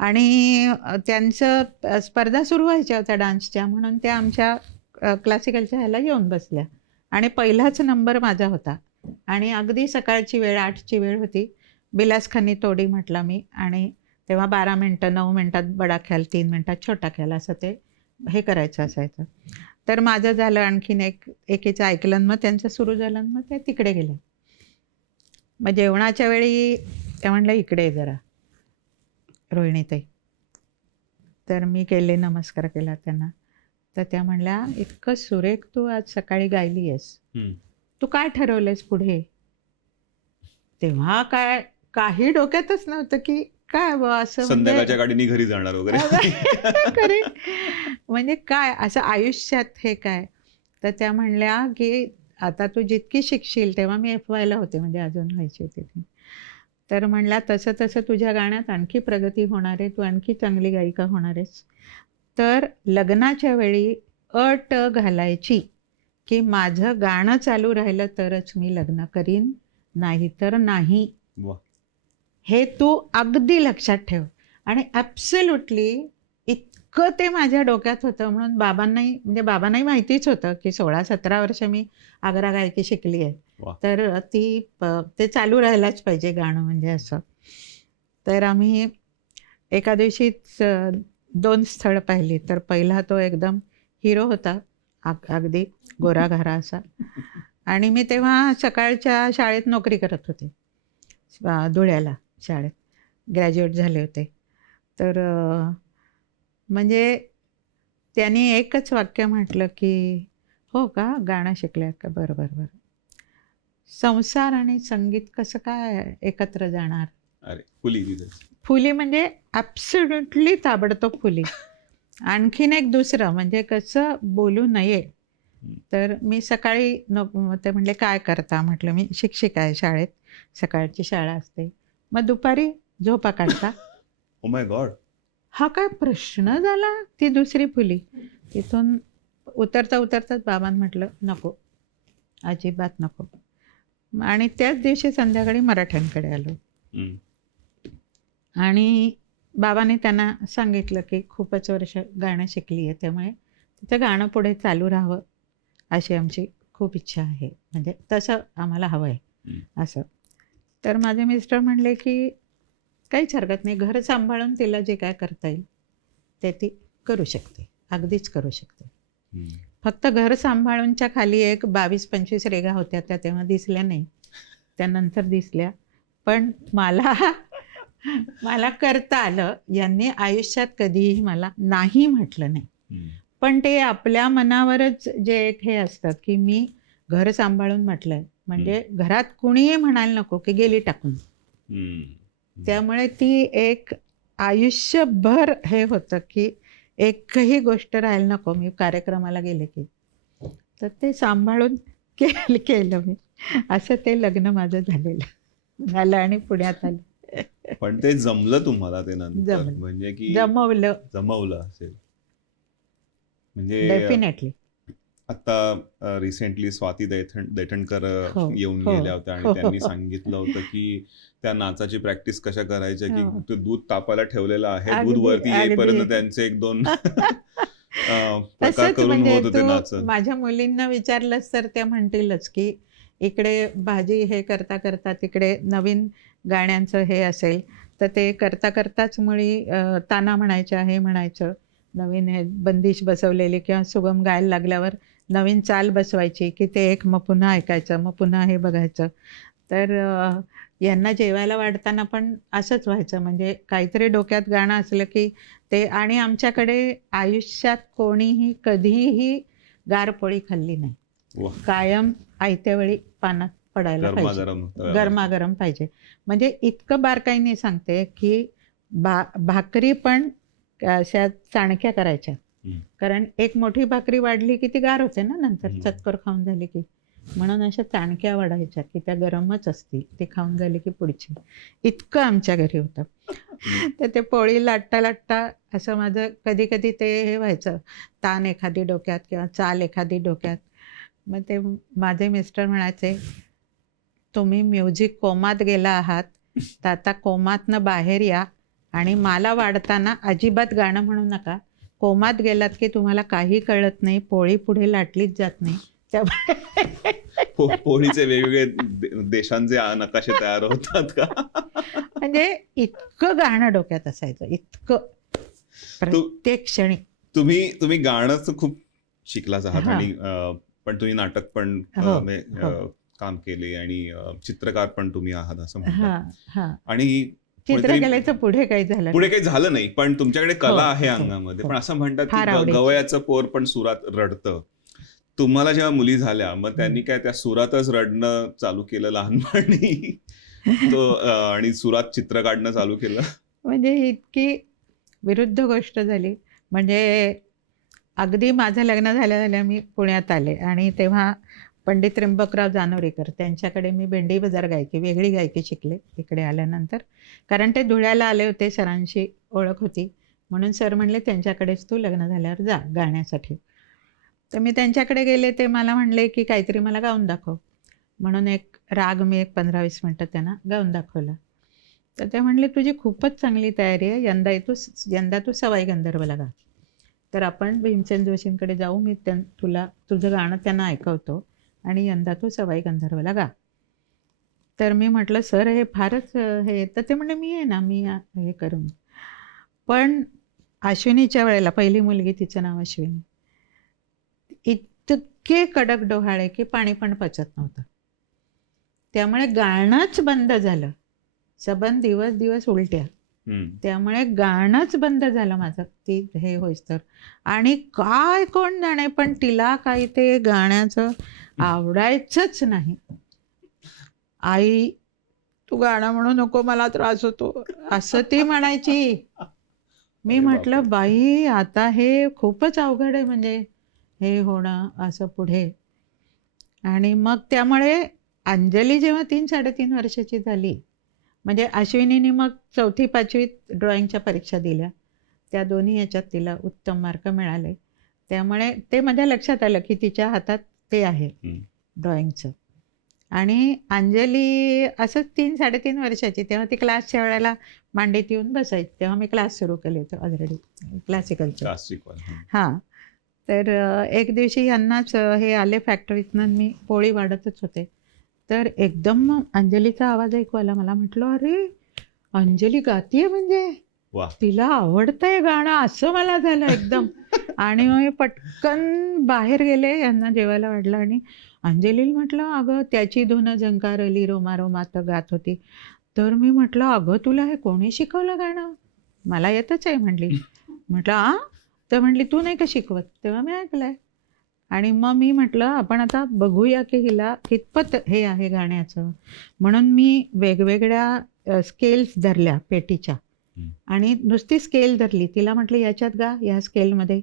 आणि त्यांचं स्पर्धा सुरू व्हायच्या होत्या डान्सच्या, म्हणून त्या आमच्या क्लासिकलच्या ह्याला येऊन बसल्या आणि पहिलाच नंबर माझा होता. आणि अगदी सकाळची वेळ 8ची वेळ होती. बिलासखानी तोडी म्हटला मी आणि तेव्हा 12 मिनटं 9 मिनटात बडा ख्याल, 3 मिनटात छोटा ख्याल असं ते हे करायचं असायचं. तर माझं झालं. आणखीन एकीचं ऐकलं, मग त्यांचं सुरू झालं, मग ते तिकडे गेले. मग जेवणाच्या वेळी त्या म्हणलं इकडे ये जरा रोहिणीताई. तर मी केले, नमस्कार केला त्यांना. तर त्या म्हणल्या इतकं सुरेख तू आज सकाळी गायली आहेस, तू काय ठरवलंयस पुढे? तेव्हा काय काही डोक्यातच नव्हतं की काय असं संध्याकाळच्या गाडीने घरी जाणार वगैरे. खरे म्हणजे काय असं आयुष्यात हे काय. तर त्या म्हणल्या की आता तू जितकी शिकशील, तेव्हा मी FYला होते म्हणजे अजून व्हायची होती ती. तर म्हणल्या तसं तसं तुझ्या गाण्यात आणखी प्रगती होणार आहे, तू आणखी चांगली गायिका होणार आहेस. तर लग्नाच्या वेळी अट घालायची की माझं गाणं चालू राहिलं तरच मी लग्न करीन, नाही तर नाही. हे तू अगदी लक्षात ठेव. आणि ॲब्सोल्युटली इतकं ते माझ्या डोक्यात होतं. म्हणून बाबांनाही माहितीच होतं की 16-17 वर्ष मी आग्रा गायकी शिकली आहे. तर ते चालू राहायलाच पाहिजे गाणं म्हणजे असं. तर आम्ही एका दिवशीच 2 स्थळ पाहिली. तर पहिला तो एकदम हिरो होता, अगदी गोराघारा असा. आणि मी तेव्हा सकाळच्या शाळेत नोकरी करत होते, धुळ्याला शाळेत ग्रॅज्युएट झाले होते. तर म्हणजे त्यांनी एकच वाक्य म्हटलं की हो का, गाणं शिकल्या का? बरं बरं बरं. संसार आणि संगीत कसं काय एकत्र जाणार? अरे फुली तिथेच. फुली म्हणजे ॲब्सोल्युटली ताबडतोब फुली. आणखीन एक दुसरं म्हणजे कसं बोलू नये. तर मी सकाळी ते म्हणले काय करता? म्हटलं मी शिक्षिका आहे शाळेत, सकाळची शाळा असते. मग दुपारी झोपा काढता? Oh my God. हा काय प्रश्न झाला? ती दुसरी फुली. तिथून उतरता उतरताच बाबांना म्हटलं नको, अजिबात नको. आणि त्याच दिवशी संध्याकाळी मराठ्यांकडे आलो. आणि बाबांनी त्यांना सांगितलं की खूपच वर्ष गाणं शिकली आहे, त्यामुळे तिचं गाणं पुढे चालू राहावं अशी आमची खूप इच्छा आहे, म्हणजे तसं आम्हाला हवं आहे असं. तर माझे मिस्टर म्हणले की काहीच हरकत नाही, घर सांभाळून तिला जे काय करता येईल ते ती करू शकते, अगदीच करू शकते. फक्त घर सांभाळूनच्या खाली एक 22-25 रेघा होत्या, त्या तेव्हा दिसल्या नाही, त्यानंतर दिसल्या. पण मला करता आलं. यांनी आयुष्यात कधीही मला नाही म्हटलं नाही. पण ते आपल्या मनावरच जे एक हे असतं की मी घर सांभाळून म्हटलंय म्हणजे घरात कुणीही म्हणायला नको की गेली टाकून. त्यामुळे ती एक आयुष्यभर हे होतं की एकही गोष्ट राहायला नको, मी कार्यक्रमाला गेले की. तर ते सांभाळून केलं मी. असं ते लग्न माझं झालं आणि पुण्यात आलं. पण ते जमलं तुम्हाला ते नंतर, म्हणजे की जमवलं असेल म्हणजे डेफिनेटली. आता रिसेंटली स्वाती दैठणकर येऊन गेल्या होत्या आणि त्यांनी सांगितलं होतं की त्या नाचाची प्रॅक्टिस कशा करायच्या, की ते दूध तापायला ठेवलेलं आहे, दूध वरती येईपर्यंत त्यांचे 1-2 प्रकार करून होत होते नाच. माझ्या मुलींना विचारलंच तर त्या म्हणतीलच की इकडे भाजी हे करता करता तिकडे नवीन गाण्यांचं हे असेल तर ते करता करताच मुळी ताना म्हणायच्या, हे म्हणायचं, नवीन हे बंदिश बसवलेली किंवा सुगम गायला लागल्यावर नवीन चाल बसवायची की ते एक मग पुन्हा ऐकायचं, मग पुन्हा हे बघायचं. तर यांना जेवायला वाढताना पण असंच व्हायचं, म्हणजे काहीतरी डोक्यात गाणं असलं की ते. आणि आमच्याकडे आयुष्यात कोणीही कधीही गारपोळी खाल्ली नाही, कायम आयत्या वेळी पानात पडायला पाहिजे, गरमागरम पाहिजे. म्हणजे इतकं बारकाईने सांगते की भाकरी पण अशा चाणक्या करायच्या, कारण एक मोठी भाकरी वाढली की ती गार होते ना नंतर, चतकोर खाऊन झाली की, म्हणून अशा चाणक्या वाढायच्या की त्या गरमच असतील, ते खाऊन झाली की पुढची. इतकं आमच्या घरी होतं. तर ते पोळी लाटता लाटता असं माझं कधी कधी ते हे व्हायचं, तान एखादी डोक्यात किंवा चाल एखादी डोक्यात. मग ते माझे मिस्टर म्हणायचे, तुम्ही म्युझिक कोमात गेला आहात, तर आता कोमातनं बाहेर या आणि मला वाढताना अजिबात गाणं म्हणू नका. कोमात गेलात की तुम्हाला काही कळत नाही, पोळी पुढे लाटलीच जात नाही. त्यामुळे पोळीचे वेगवेगळे देशांचे नकाशे तयार होतात का? म्हणजे इतकं गाणं डोक्यात असायचं, इतकं प्रत्येक क्षणी. तुम्ही गाणं खूप शिकलाच आहात आणि पण तुम्ही नाटक पण काम केले आणि चित्रकार पण तुम्ही आहात असं म्हणतात. आणि चित्रकलेचं पुढे काही झालं नाही, पण तुमच्याकडे कला आहे अंगामध्ये. पण असं म्हणतात की गवयाचं पोर पण सुरात रडतं. तुम्हाला जेव्हा मुली झाल्या मग त्यांनी काय त्या सुरातच रडणं चालू केलं लहानपणी आणि सुरात चित्र काढणं चालू केलं? म्हणजे इतकी विरुद्ध गोष्ट झाली. म्हणजे अगदी माझं लग्न झाल्या मी पुण्यात आले आणि तेव्हा पंडित त्र्यंबकराव जानोरीकर त्यांच्याकडे मी भेंडी बाजार गायकी, वेगळी गायकी शिकले इकडे आल्यानंतर, कारण ते धुळ्याला आले होते, सरांशी ओळख होती, म्हणून सर म्हणले त्यांच्याकडेच तू लग्न झाल्यावर जा गाण्यासाठी. तर मी त्यांच्याकडे गेले, ते मला म्हणले की काहीतरी मला गाऊन दाखव, म्हणून एक राग मी 15-20 मिनटं त्यांना गाऊन दाखवला. तर ते म्हणले तुझी खूपच चांगली तयारी आहे, यंदा तू सवाई गंधर्वला गा. तर आपण भीमसेन जोशींकडे जाऊ, मी तुला तुझं गाणं त्यांना ऐकवतो आणि यंदा तू सवाई गंधर्वला गा. तर मी म्हटलं सर हे फारच हे, तर ते म्हणले मी आहे ना, मी हे करून. पण अश्विनीच्या वेळेला पहिली मुलगी, तिचं नाव अश्विनी, इतके कडक डोहाळे की पाणी पण पचत नव्हतं. त्यामुळे गाणंच बंद झालं. सबन दिवस दिवस उलट्या. त्यामुळे गाणंच बंद झालं माझं ती हे होईस तर. आणि काय कोण जाणे, पण तिला काही ते गाण्याचं आवडायचंच नाही. आई तू गाणं म्हणू नको, मला त्रास होतो, असं ती म्हणायची. मी म्हटलं बाई आता हे खूपच अवघड आहे, म्हणजे हे होणं असं पुढे. आणि मग त्यामुळे अंजली जेव्हा 3-3.5 वर्षाची झाली, म्हणजे अश्विनीने मग 4वी-5वीत ड्रॉइंगच्या परीक्षा दिल्या. त्या दोन्ही याच्यात तिला उत्तम मार्क मिळाले. त्यामुळे ते माझ्या लक्षात आलं की तिच्या हातात ते आहे ड्रॉइंगचं. आणि अंजली असंच 3-3.5 वर्षाची, तेव्हा ती क्लासच्या वेळेला मांडीत येऊन बसायची. तेव्हा मी क्लास सुरू केले होते ऑलरेडी क्लासिकलचं. हां. तर एक दिवशी यांनाच हे आले फॅक्टरीतनं, मी पोळी वाढतच होते. तर एकदम अंजलीचा आवाज ऐकू आला. मला म्हटलं अरे अंजली गातीये, म्हणजे तिला आवडतंय गाणं, असं मला झालं एकदम. आणि मग मी पटकन बाहेर गेले, यांना जेवायला वाढलं आणि अंजलीला म्हटलं अगं त्याची धुन झंकारली रोमा रोमात गात होती. तर मी म्हटलं अगं तुला हे कोणी शिकवलं गाणं? मला येतच आहे म्हणली. म्हटलं तर म्हणली तू नाही का शिकवत? तेव्हा मी ऐकलंय. आणि मग मी म्हटलं आपण आता बघूया की हिला कितपत हे आहे गाण्याचं. म्हणून मी वेगवेगळ्या स्केल्स धरल्या पेटीच्या आणि नुसती स्केल धरली. तिला म्हटलं याच्यात गा, या स्केलमध्ये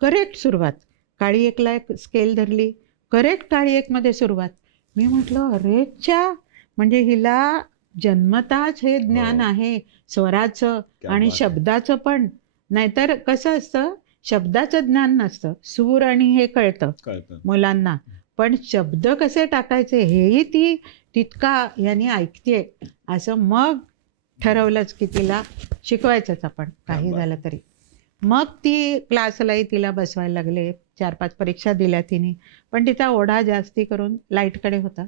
करेक्ट सुरुवात. काळी एकला एक स्केल धरली, करेक्ट काळी एकमध्ये सुरुवात. मी म्हटलं अरेच्या, म्हणजे हिला जन्मताच हे ज्ञान आहे स्वराचं आणि शब्दाचं पण. नाहीतर कसं असतं, शब्दाचं ज्ञान नसतं, सूर आणि हे कळतं मुलांना, पण शब्द कसे टाकायचे हेही ती तितका यांनी ऐकतेय. असं मग ठरवलंच की तिला शिकवायचंच आपण, काही झालं तरी. मग ती क्लासलाही तिला बसवायला लागले. 4-5 परीक्षा दिल्या तिने, पण तिचा ओढा जास्ती करून लाईटकडे होता.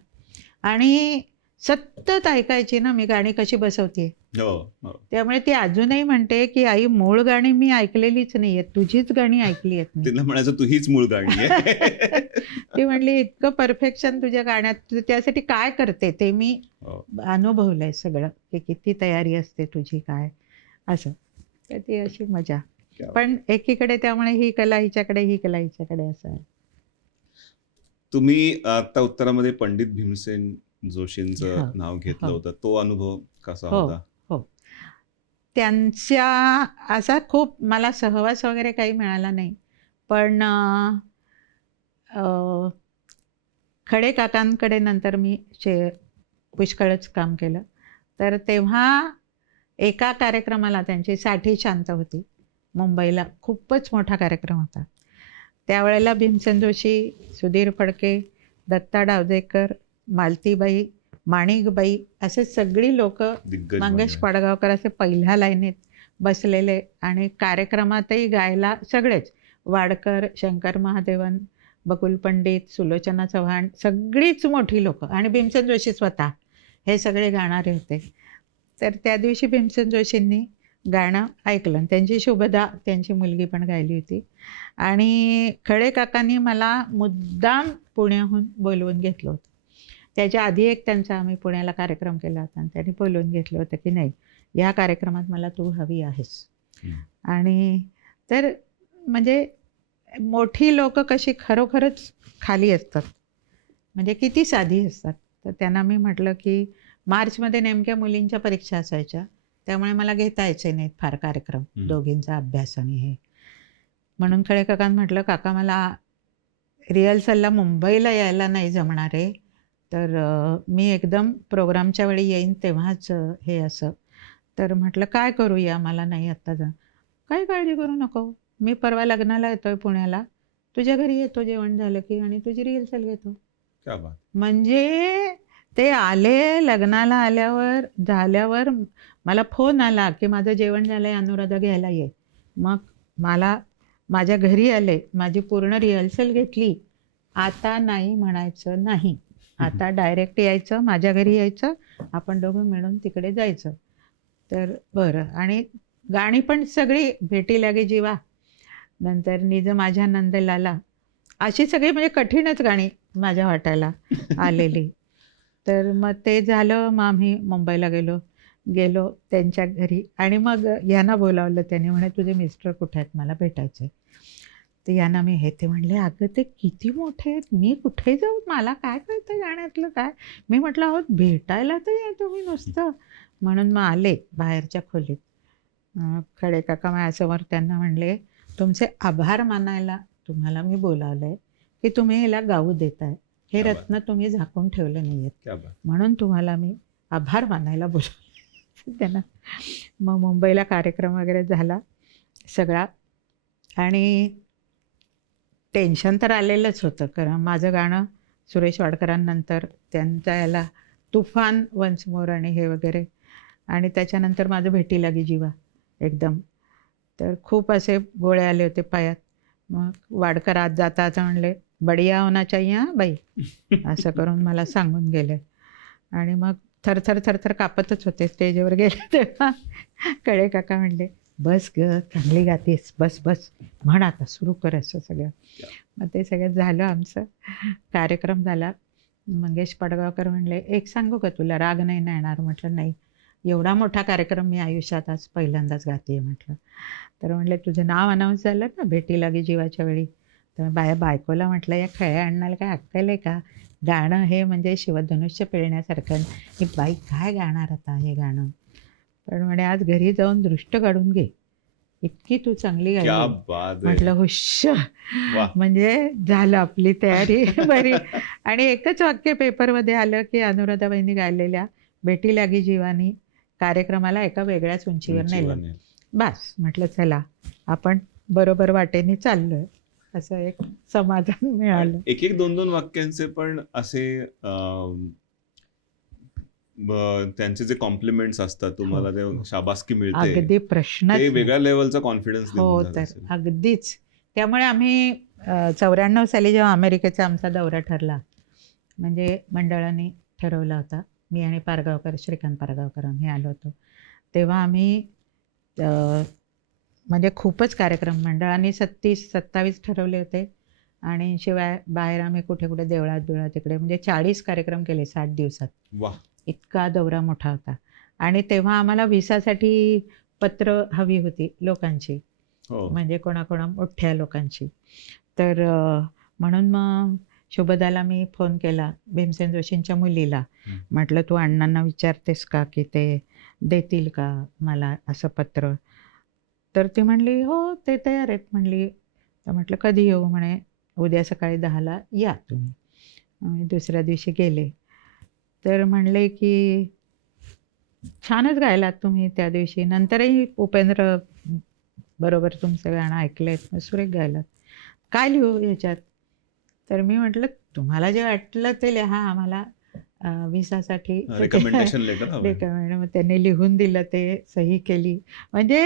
आणि सतत ऐकायची ना मी गाणी कशी बसवते. त्यामुळे ती अजूनही म्हणते की आई मूळ गाणी मी ऐकलेलीच नाहीये, तुझीच गाणी ऐकली आहेत. तिला म्हणायचं तू हीच मूळ गाणी आहे. ती म्हणली इतकं परफेक्शन तुझ्या गाण्यात, तू त्यासाठी काय करते ते मी अनुभवलंय सगळं, की किती तयारी असते तुझी काय असं. तर ती अशी मजा. पण एकीकडे त्यामुळे ही कला हिच्याकडे, ही कला हिच्याकडे, असं आहे. तुम्ही आता उत्तरामध्ये पंडित भीमसेन जोशींचं नाव घेतलं होतं, तो अनुभव कसा होता? हो, त्यांच्या असा खूप मला सहवास वगैरे काही मिळाला नाही, पण खडे काकांकडे नंतर मी पुष्कळच काम केलं. तर तेव्हा एका कार्यक्रमाला, त्यांची 60 शांत होती मुंबईला, खूपच मोठा कार्यक्रम होता. त्यावेळेला भीमसेन जोशी, सुधीर फडके, दत्ता डावदेकर, मालतीबाई, माणिकबाई असे सगळी लोक, मंगेश पाडगावकर असे पहिल्या लाईनीत बसलेले. आणि कार्यक्रमातही गायला सगळेच, वाडकर, शंकर महादेवन, बकुल पंडित, सुलोचना चव्हाण, सगळीच मोठी लोक, आणि भीमसेन जोशी स्वतः हे सगळे गाणारे होते. तर त्या दिवशी भीमसेन जोशींनी गाणं ऐकलं. त्यांची शुभदा, त्यांची मुलगी पण गायली होती. आणि खडे काकांनी मला मुद्दाम पुण्याहून बोलवून घेतलं होतं. त्याच्या आधी एक त्यांचा आम्ही पुण्याला कार्यक्रम केला होता, आणि त्यांनी बोलवून घेतलं होतं की नाही, या कार्यक्रमात मला तू हवी आहेस. आणि तर म्हणजे मोठी लोक कशी खरोखरच खाली असतात, म्हणजे किती साधी असतात. तर त्यांना मी म्हटलं की मार्चमध्ये नेमक्या मुलींच्या परीक्षा असायच्या, त्यामुळे मला घेता यायचे नाहीत फार कार्यक्रम, दोघींचा अभ्यास आणि हे. म्हणून खडे काकांना म्हटलं काका मला रिहर्सलला मुंबईला यायला नाही जमणार आहे, तर मी एकदम प्रोग्रामच्या वेळी येईन तेव्हाच हे असं. तर म्हटलं काय करूया, मला नाही आत्ता जा. काही काळजी करू नको, मी परवा लग्नाला येतोय पुण्याला, तुझ्या घरी येतो जेवण झालं की, आणि तुझी रिहर्सल घेतो. म्हणजे ते आले, लग्नाला आल्यावर झाल्यावर मला फोन आला की माझं जेवण झालंय, अनुराधा घ्यायला ये. मग मला माझ्या घरी आले, माझी पूर्ण रिहर्सल घेतली. आता नाही म्हणायचं नाही, आता डायरेक्ट यायचं, माझ्या घरी यायचं, आपण दोघं मिळून तिकडे जायचं. तर बरं. आणि गाणी पण सगळी भेटी लागे जीवा, नंतर निज माझ्या नंद लाला, अशी सगळी म्हणजे कठीणच गाणी माझ्या वाटायला आलेली. तर मग ते झालं. मग आम्ही मुंबईला गेलो त्यांच्या घरी आणि मग यांना बोलावलं. त्यांनी म्हणे तुझे मिस्टर कुठे आहेत, मला भेटायचं आहे. तर यांना मी ते म्हणले अगं ते किती मोठे आहेत, मी कुठे जाऊ, मला काय कळतं गाण्यातलं काय. मी म्हटलं अहो भेटायला तर या तुम्ही नुसतं. म्हणून मग आले बाहेरच्या खोलीत. खडे काका माझ्यासमोर. त्यांना म्हणले तुमचे आभार मानायला तुम्हाला मी बोलावलं आहे की तुम्ही याला गाऊ देताय. हे क्या बात. रत्न तुम्ही झाकून ठेवलं नाही आहेत, क्या बात. म्हणून तुम्हाला मी आभार मानायला बोलावलं. त्यांना मग मुंबईला कार्यक्रम वगैरे झाला सगळा. आणि टेन्शन तर आलेलंच होतं, कारण माझं गाणं सुरेश वाडकरांनंतर त्यांच्या याला तुफान वन्स मोर आणि हे वगैरे, आणि त्याच्यानंतर माझं भेटी लागी जीवा एकदम. तर खूप असे गोळे आले होते पायात. मग वाडकर आज जाता असं म्हणले बढिया होना चाहिए हां बाई, असं करून मला सांगून गेले. आणि मग थरथर कापतच होते. स्टेजवर गेले तेव्हा कळे काका म्हणले बस ग, चांगली गातेस, बस बस, म्हण आता सुरू कर, असं सगळं. मग ते सगळं झालं आमचं. कार्यक्रम झाला. मंगेश पडगावकर म्हणले एक सांगू का तुला, राग नाही ना येणार. म्हटलं नाही, एवढा मोठा कार्यक्रम मी आयुष्यात आज पहिल्यांदाच गाते म्हटलं. तर म्हणले तुझं नाव अनाऊन्स झालं ना भेटी लागी जीवाच्या वेळी. तर बायकोला म्हटलं या खळ्या आणण्याला काय अक्कल आहे का, गाणं हे म्हणजे शिवधनुष्य पेळण्यासारखं. ही बाई काय गाणार आता हे गाणं. पण म्हणे आज घरी जाऊन दृष्ट काढून घे, इतकी तू चांगली क्या गायली. बात आहे. म्हटलं हुश्श, वाह. म्हणजे झालं आपली तयारी बरी. आणि एकच वाक्य पेपरमध्ये आलं की अनुराधाबाईंनी गायलेल्या भेटी लागी जीवानी कार्यक्रमाला एका वेगळ्याच उंचीवर नेलं. नेलं. बस म्हटलं चला आपण बरोबर वाटेने चाललोय, असं एक समाधान मिळालं. एक एक दोन दोन वाक्यांचे पण असे त्यांचे जे कॉम्प्लिमेंट्स असतात तुम्हाला, हो, ते शाबासकी मिळते, अगदी प्रश्नच ते नाही. वेगळ्या लेवलचा कॉन्फिडन्स हो देऊन जात तर असेल. अगदीच. त्यामुळे आम्ही 94 साली जेव्हा अमेरिकेचा आमचा दौरा ठरला, म्हणजे मंडळाने ठरवला होता, मी आणि पारगावकर, श्रीकांत पारगावकर आम्ही आलो होतो, तेव्हा आम्ही म्हणजे खूपच कार्यक्रम मंडळाने 27 ठरवले होते. आणि शिवाय बाहेर आम्ही कुठे कुठे देवळात तिकडे म्हणजे 40 कार्यक्रम केले 60 दिवसात. वा. इतका दौरा मोठा होता. आणि तेव्हा आम्हाला व्हिसासाठी पत्र हवी होती लोकांची, हो. म्हणजे कोणाकोणा मोठ्या लोकांची. तर म्हणून मग शुभदाला मी फोन केला, भीमसेन जोशींच्या मुलीला. म्हटलं तू अण्णांना विचारतेस का की ते देतील का मला असं पत्र. तर ती म्हणली हो ते तयार आहेत म्हणली. तर म्हटलं कधी येऊ. म्हणे उद्या सकाळी 10ला या तुम्ही. आम्ही दुसऱ्या दिवशी गेले. तर म्हणले की छानच गायलात तुम्ही त्या दिवशी, नंतरही उपेंद्र बरोबर तुमचं गाणं ऐकलेत, सुरेख गायलात, काय लिहू याच्यात. तर मी म्हटलं तुम्हाला जे वाटलं ते लिहा, आम्हाला व्हिसासाठी रिकमेंडेशन लेटर हवं. रेकमेंड. मग त्यांनी लिहून दिलं, ते सही केली. म्हणजे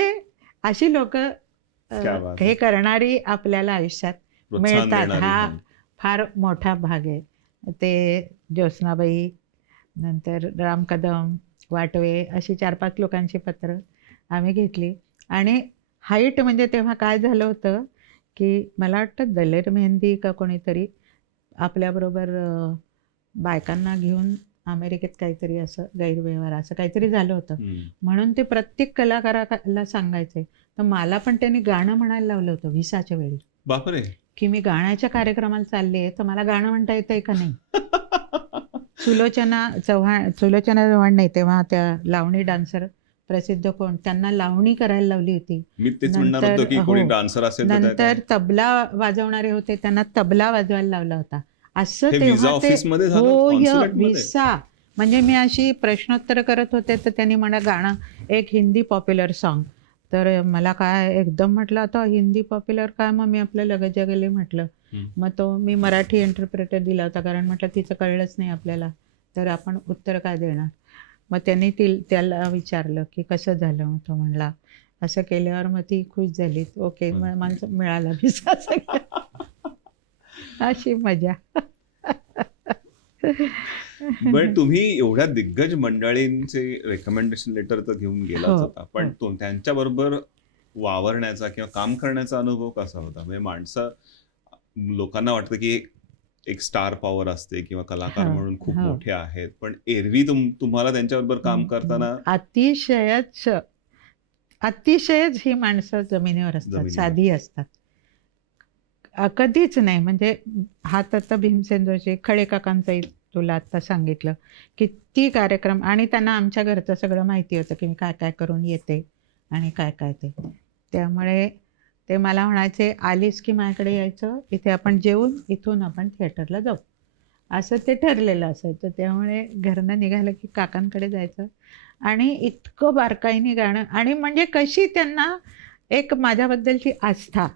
अशी लोक क्या बात हे आहे. करणारी आपल्याला आयुष्यात प्रोत्साहन मिळतात. देणारी, हा हो. फार मोठा भाग आहे. ते ज्योत्स्नाबाई, नंतर राम कदम, वाटवे, अशी 4-5 लोकांची पत्र आम्ही घेतली. आणि हाईट म्हणजे तेव्हा काय झालं होतं की मला वाटतं दलेर मेहंदी का कोणीतरी आपल्याबरोबर बायकांना घेऊन अमेरिकेत काहीतरी असं गैरव्यवहार असं काहीतरी झालं होतं. म्हणून ते प्रत्येक कलाकाराला सांगायचे. तर मला पण त्यांनी गाणं म्हणायला लावलं होतं व्हिसाच्या वेळी. बापरे. की मी गाण्याच्या कार्यक्रमाला चालले, तर मला गाणं म्हणता येतंय का नाही. सुलोचना चव्हाण नाही, तेव्हा त्या लावणी डान्सर प्रसिद्ध कोण, त्यांना लावणी करायला लावली होती. मी तेच म्हणणार होतो की कोणी डान्सर असेल तर नंतर तबला वाजवणारे होते, त्यांना तबला वाजवायला लावला होता. असं हे तेव्हा व्हिसा ते ऑफिसमध्ये झालं, हो कॉन्सुलेटमध्ये? व्हिसा. म्हणजे मी अशी प्रश्नोत्तर करत होते, तर त्यांनी मला गाणं एक हिंदी पॉप्युलर सॉन्ग. तर मला काय एकदम म्हटलं आता हिंदी पॉप्युलर काय, मग मी आपल्या लगेच्या गेले म्हटलं. मग तो मी मराठी इंटरप्रेटर दिला होता, कारण म्हटलं तिचं कळलंच नाही आपल्याला, तर आपण उत्तर काय देणार. मग त्यांनी त्याला विचारलं की कसं झालं. मग तो म्हणला असं केल्यावर मग ती खुश झाली. ओके, मग मला मिळाला व्हिसा सगळं. अशी मजा. पण तुम्ही एवढ्या दिग्गज मंडळींचे रेकमेंडेशन लेटर तर घेऊन गेलाच हो, होता, पण हो. त्यांच्याबरोबर वावरण्याचा किंवा काम करण्याचा अनुभव कसा होता? म्हणजे लोकांना वाटतं की एक स्टार पॉवर असते किंवा कलाकार हो, म्हणून खूप हो. मोठे आहेत, पण एरवी तुम्हाला त्यांच्याबरोबर काम करताना अतिशयच अतिशयच ही माणसं जमिनीवर असतात, जमिनीवर साधी असतात. कधीच नाही. म्हणजे हा तर भीमसेन जोशी, खळे काकांचंही तुला आता सांगितलं. किती कार्यक्रम, आणि त्यांना आमच्या घरचं सगळं माहिती होतं की मी काय काय करून येते आणि काय काय ते. त्यामुळे ते मला म्हणायचे, आलीस की माझ्याकडे यायचं, इथे आपण जेवून इथून आपण थिएटरला जाऊ. असं ते ठरलेलं असायचं. त्यामुळे घरनं निघालं की काकांकडे जायचं आणि इतकं बारकाईने गाणं, आणि म्हणजे कशी त्यांना एक माझ्याबद्दलची आस्था.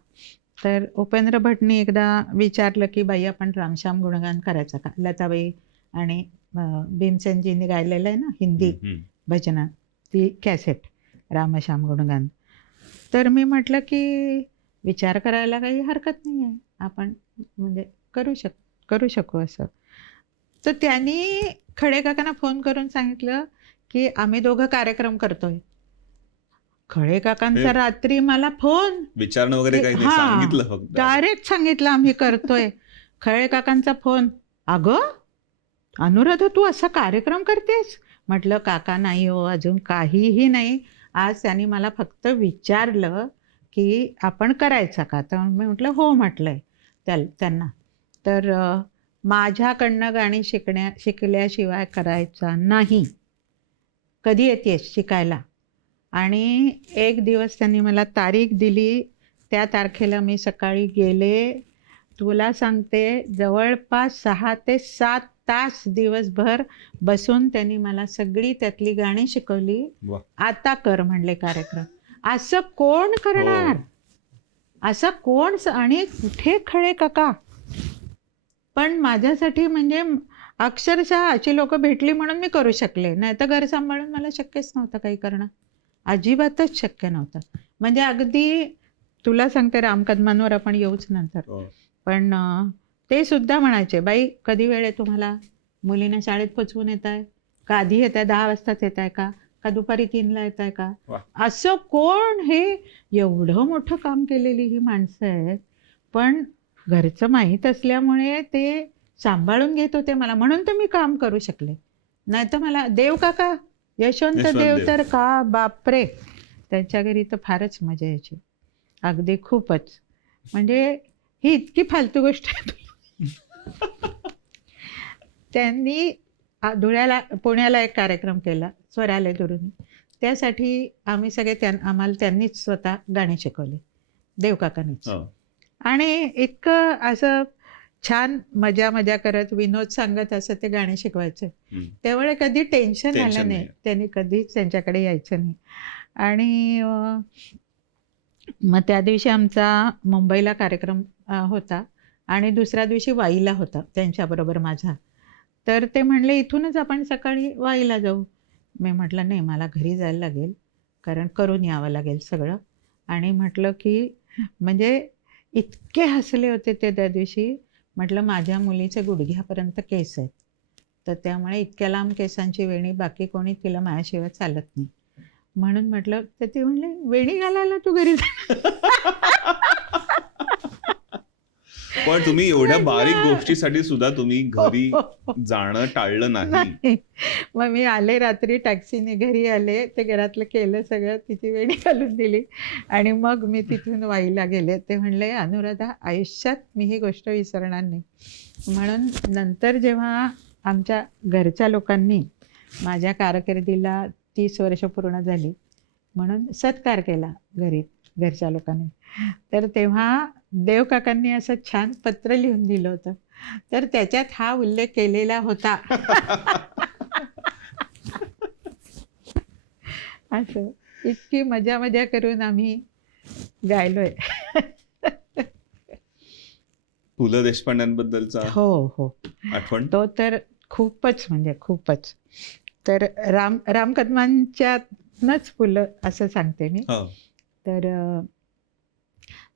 तर उपेंद्र भटनी एकदा विचारलं की बाई आपण रामश्याम गुणगान करायचं का, लताबाई आणि भीमसेनजींनी गायलेलं आहे ना हिंदी भजनं, ती कॅसेट रामश्याम गुणगान. तर मी म्हटलं की विचार करायला काही हरकत नाही आहे, आपण म्हणजे करू शकू असं. तर त्यांनी खडे काकांना फोन करून सांगितलं की आम्ही दोघं कार्यक्रम करतोय. खळे काकांचा रात्री मला फोन, विचारणं वगैरे काही नाही, हां, सांगितलं फक्त. डायरेक्ट सांगितलं आम्ही करतोय. खळे काकांचा फोन, अगं अनुराधा तू असा कार्यक्रम करतेस? म्हटलं काका नाही हो, अजून काहीही नाही. आज त्यांनी मला फक्त विचारलं की आपण करायचा का? तर मी म्हटलं हो म्हटलंय त्यांना. तर माझ्याकडनं गाणी शिकल्याशिवाय करायचा नाही. कधी येतेस शिकायला? आणि एक दिवस त्यांनी मला तारीख दिली. त्या तारखेला मी सकाळी गेले. तुला सांगते जवळपास 6 ते 7 तास दिवसभर बसून त्यांनी मला सगळी त्यातली गाणी शिकवली. वाह! आता कर म्हणले कार्यक्रम. असं कोण करणार? असं कोण आणि कुठे खळे काका? पण माझ्यासाठी म्हणजे अक्षरशः अशी लोकं भेटली म्हणून मी करू शकले. नाहीतर घर सांभाळून मला शक्यच नव्हतं काही करणं. अजिबातच शक्य नव्हतं. म्हणजे अगदी तुला सांगते, रामकदमांवर आपण येऊच नंतर. पण ते सुद्धा म्हणायचे, बाई कधी वेळ आहे तुम्हाला? मुलींना शाळेत पोचवून येत आहे का? आधी येत आहे 10 वाजताच येत आहे का दुपारी 3ला येत आहे का? असं कोण? हे एवढं मोठं काम केलेली ही माणसं आहेत, पण घरचं माहीत असल्यामुळे ते सांभाळून घेत होते मला, म्हणून तर मी काम करू शकले. नाही तर मला देव काका, यशवंत देव तर का बापरे, त्यांच्या घरी तर फारच मजा यायची. अगदी खूपच. म्हणजे ही इतकी फालतू गोष्ट आहे. त्यांनी पुण्याला एक कार्यक्रम केला स्वरालय दुरुनी. त्यासाठी आम्ही सगळे आम्हाला त्यांनीच स्वतः गाणी शिकवली, देवकाकांनीच. आणि इतकं असं छान मजा करत, विनोद सांगत असं ते गाणे शिकवायचे. त्यामुळे कधी टेन्शन आलं नाही. त्यांनी कधीच त्यांच्याकडे यायचं नाही. आणि मग त्या दिवशी आमचा मुंबईला कार्यक्रम होता आणि दुसऱ्या दिवशी वाईला होता त्यांच्याबरोबर माझा. तर ते म्हणले इथूनच आपण सकाळी वाईला जाऊ. मी म्हटलं नाही, मला घरी जायला लागेल, कारण करून यावं लागेल सगळं. आणि म्हटलं की म्हणजे इतके हसले होते ते त्या दिवशी. म्हटलं माझ्या मुलीचे गुडघ्यापर्यंत केस आहेत, तर त्यामुळे इतक्या लांब केसांची वेणी बाकी कोणी तिला माझ्याशिवाय चालत नाही. म्हणून म्हटलं, तर ते म्हणले वेणी घालायला तू घरी जा. पण तुम्ही एवढ्या बारीक गोष्टीसाठी सुद्धा तुम्ही घरी जाणं टाळलं नाही. मग मी आले रात्री टॅक्सीने घरी आले, ते घरातलं केलं सगळं, तिची वेणी घालून दिली आणि मग मी तिथून वाईला गेले. ते म्हणले अनुराधा आयुष्यात मी ही गोष्ट विसरणार नाही. म्हणून नंतर जेव्हा आमच्या घरच्या लोकांनी माझ्या कारकिर्दीला 30 वर्ष पूर्ण झाली म्हणून सत्कार केला घरच्या लोकांनी, तर तेव्हा देवकाकांनी असं छान पत्र लिहून दिलं होतं, तर त्याच्यात हा उल्लेख केलेला होता. असं इतकी मजा करून आम्ही गायलोय. पु ल देशपांड्यांबद्दलचा हो आठवण? तो तर खूपच म्हणजे खूपच. तर रामकदमांच्यातनंच पु ल असं सांगते मी. तर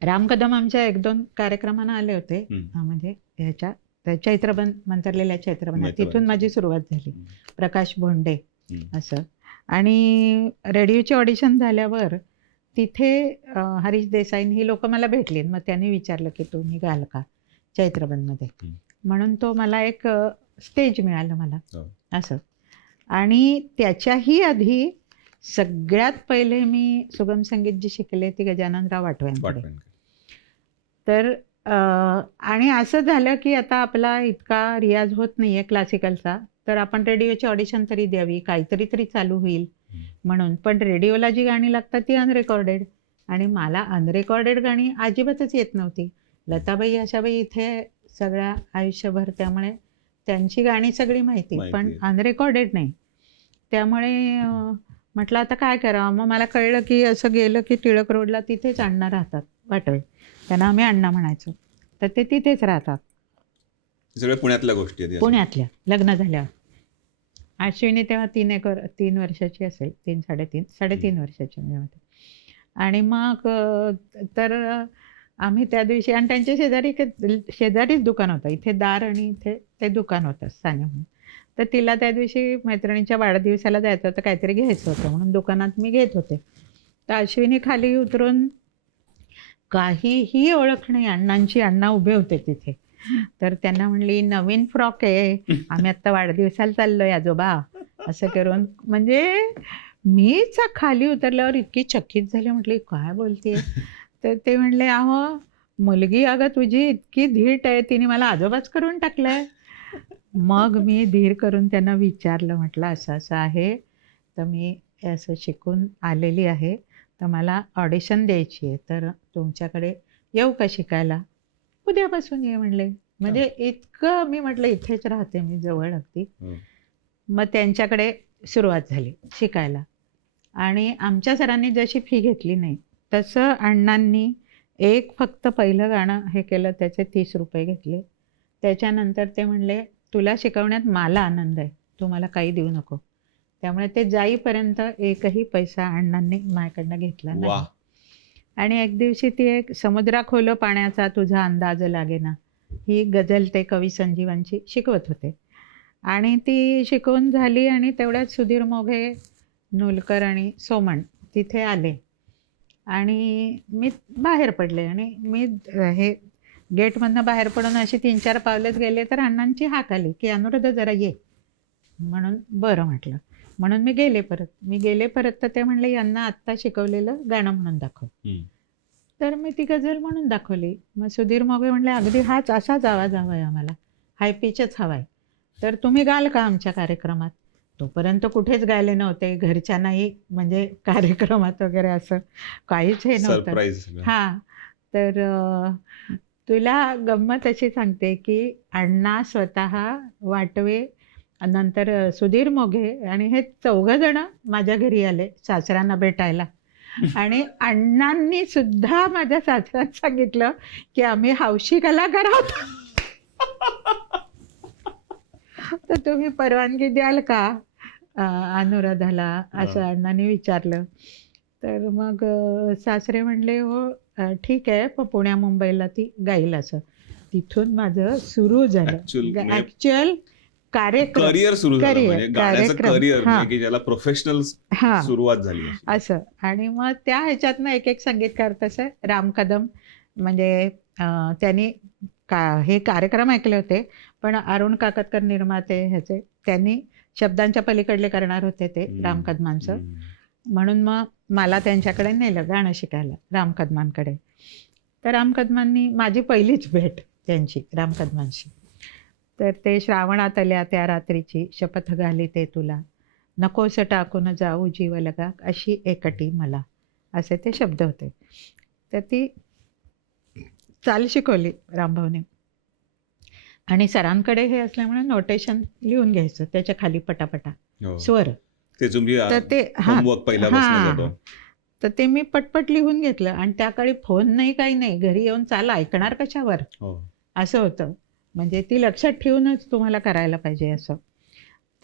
राम कदम आमच्या 1-2 कार्यक्रमांना आले होते, म्हणजे ह्याच्या तर चैत्रबन मंतरलेल्या चैत्रबन तिथून माझी सुरुवात झाली. प्रकाश भोंडे असं. आणि रेडिओची ऑडिशन झाल्यावर तिथे हरीश देसाई ही लोक मला भेटली. मग त्यांनी विचारलं की तू निघाल का चैत्रबनमध्ये, म्हणून तो मला एक स्टेज मिळालं मला असं. आणि त्याच्याही आधी सगळ्यात पहिले मी सुगम संगीत जी शिकले ती गजाननराव वाटव्यांकडे. तर आणि असं झालं की आता आपला इतका रियाज होत नाही आहे क्लासिकलचा, तर आपण रेडिओची ऑडिशन तरी द्यावी, काहीतरी तरी चालू होईल म्हणून. पण रेडिओला जी गाणी लागतात ती अनरेकॉर्डेड, आणि मला अनरेकॉर्डेड गाणी अजिबातच येत नव्हती. लताबाई आशाबाई इथे सगळ्या आयुष्यभर, त्यामुळे त्यांची गाणी सगळी माहिती, पण अनरेकॉर्डेड नाही. त्यामुळे म्हटलं आता काय करावं. मग मला कळलं की असं गेलं की टिळक रोडला तिथेच अण्णा राहतात वाटवे, त्यांना आम्ही अण्णा म्हणायचो, तर ते तिथेच राहतात. सगळ्या पुण्यातल्या गोष्टी आहेत. पुण्यातल्या. लग्न झाल्यावर अश्विनी तेव्हा 3 वर्षाची असेल, 3-3.5 वर्षाची म्हणजे. आणि मग तर आम्ही त्या दिवशी, आणि त्यांच्या शेजारीच दुकान होतं, इथे दार आणि इथे ते दुकान होतं साने म्हणून. तर तिला त्या दिवशी मैत्रिणीच्या वाढदिवसाला जायचं होतं, काहीतरी घ्यायचं होतं म्हणून दुकानात मी घेत होते. तर अश्विनी खाली उतरून, काहीही ओळख नाही अण्णांची, अण्णा उभे होते तिथे. तर त्यांना म्हणली नवीन फ्रॉक आहे, आम्ही आत्ता वाढदिवसाला चाललोय आजोबा, असं करून. म्हणजे मीच खाली उतरल्यावर इतकी चकित झाली, म्हटली काय बोलते. तर ते म्हणले अहो मुलगी अगं तुझी इतकी धीट आहे, तिने मला आजोबाच करून टाकलंय. मग मी धीर करून त्यांना विचारलं, म्हटलं असं असं आहे, तर मी असं शिकून आलेली आहे, तर मला ऑडिशन द्यायची आहे, तर तुमच्याकडे येऊ का शिकायला. उद्यापासून ये म्हणले. म्हणजे इतकं, मी म्हटलं इथेच राहते मी जवळ अगदी. मग त्यांच्याकडे सुरुवात झाली शिकायला. आणि आमच्या सरांनी जशी फी घेतली नाही तसं अण्णांनी एक फक्त पहिलं गाणं हे केलं, त्याचे 30 रुपये घेतले. त्याच्यानंतर ते म्हणले तुला शिकवण्यात मला आनंद आहे, तू मला काही देऊ नको. त्यामुळे ते जाईपर्यंत एकही पैसा अण्णांनी माझ्याकडनं घेतला नाही. आणि एक दिवशी ती एक समुद्रा खोलो पाण्याचा तुझा अंदाज लागेना, ही गझल ते कवी संजीवांची शिकवत होते. आणि ती शिकवून झाली आणि तेवढ्यात सुधीर मोघे, नूलकर आणि सोमण तिथे आले. आणि मी बाहेर पडले, आणि मी हे गेटमधनं बाहेर पडून अशी 3-4 पावलेच गेले तर अण्णांची हाक आली की अनुराधा जरा ये. म्हणून बरं म्हटलं, म्हणून मी गेले परत. तर ते म्हणले यांना आत्ता शिकवलेलं गाणं म्हणून दाखव. तर मी ती गझल म्हणून दाखवली. मग सुधीर मोघे म्हणले अगदी हाच असाच आवाज हवा आहे आम्हाला, हाय पिचच हवा आहे, तर तुम्ही गाल का आमच्या कार्यक्रमात. तोपर्यंत कुठेच गायले नव्हते, घरच्यांनाही म्हणजे कार्यक्रमात वगैरे असं काहीच हे नव्हतं. हां. तर तुला गंमत अशी सांगते की अण्णा स्वतः, वाटवे, नंतर सुधीर मोघे आणि हे 4 जण माझ्या घरी आले सासऱ्यांना भेटायला. आणि अण्णांनी सुद्धा माझ्या सासऱ्यात सांगितलं की आम्ही हौशी कलाकार आहोत, तर तुम्ही परवानगी द्याल का अनुराधाला, असं अण्णांनी विचारलं. तर मग सासरे म्हणले हो ठीक आहे, पण पुण्या मुंबईला ती गाईल. असं तिथून माझं सुरू झालं ऍक्च्युअल कार्यक्रम, करिअर सुरू झालं, म्हणजे गाण्याचं करिअर, की ज्याला प्रोफेशनल सुरुवात झाली असं. आणि मग त्या ह्याच्यातनं एक संगीतकार, तसं राम कदम, म्हणजे त्यांनी हे कार्यक्रम ऐकले होते, पण अरुण काकतकर निर्माते ह्याचे, त्यांनी शब्दांच्या पलीकडले करणार होते ते राम कदमांचं. म्हणून मग मला त्यांच्याकडे नेलं गाणं शिकायला, राम कदमांकडे. तर राम कदमांनी, माझी पहिलीच भेट त्यांची राम कदमांशी. तर ते श्रावणात आल्या त्या रात्रीची शपथ घाली ते तुला, नकोस टाकून जाऊ जीव लगा अशी एकटी मला, असे ते शब्द होते. तर ती चाल शिकवली रामभाऊने. आणि सरांकडे हे असल्यामुळे नोटेशन लिहून घ्यायचं, त्याच्या खाली पटापटा स्वर. तर ते तर ते मी पटपट लिहून घेतलं. आणि त्या काळी फोन नाही, काही नाही, घरी येऊन चाल ऐकणार कशावर, असं होतं. म्हणजे ती लक्षात ठेवूनच तुम्हाला करायला पाहिजे असं.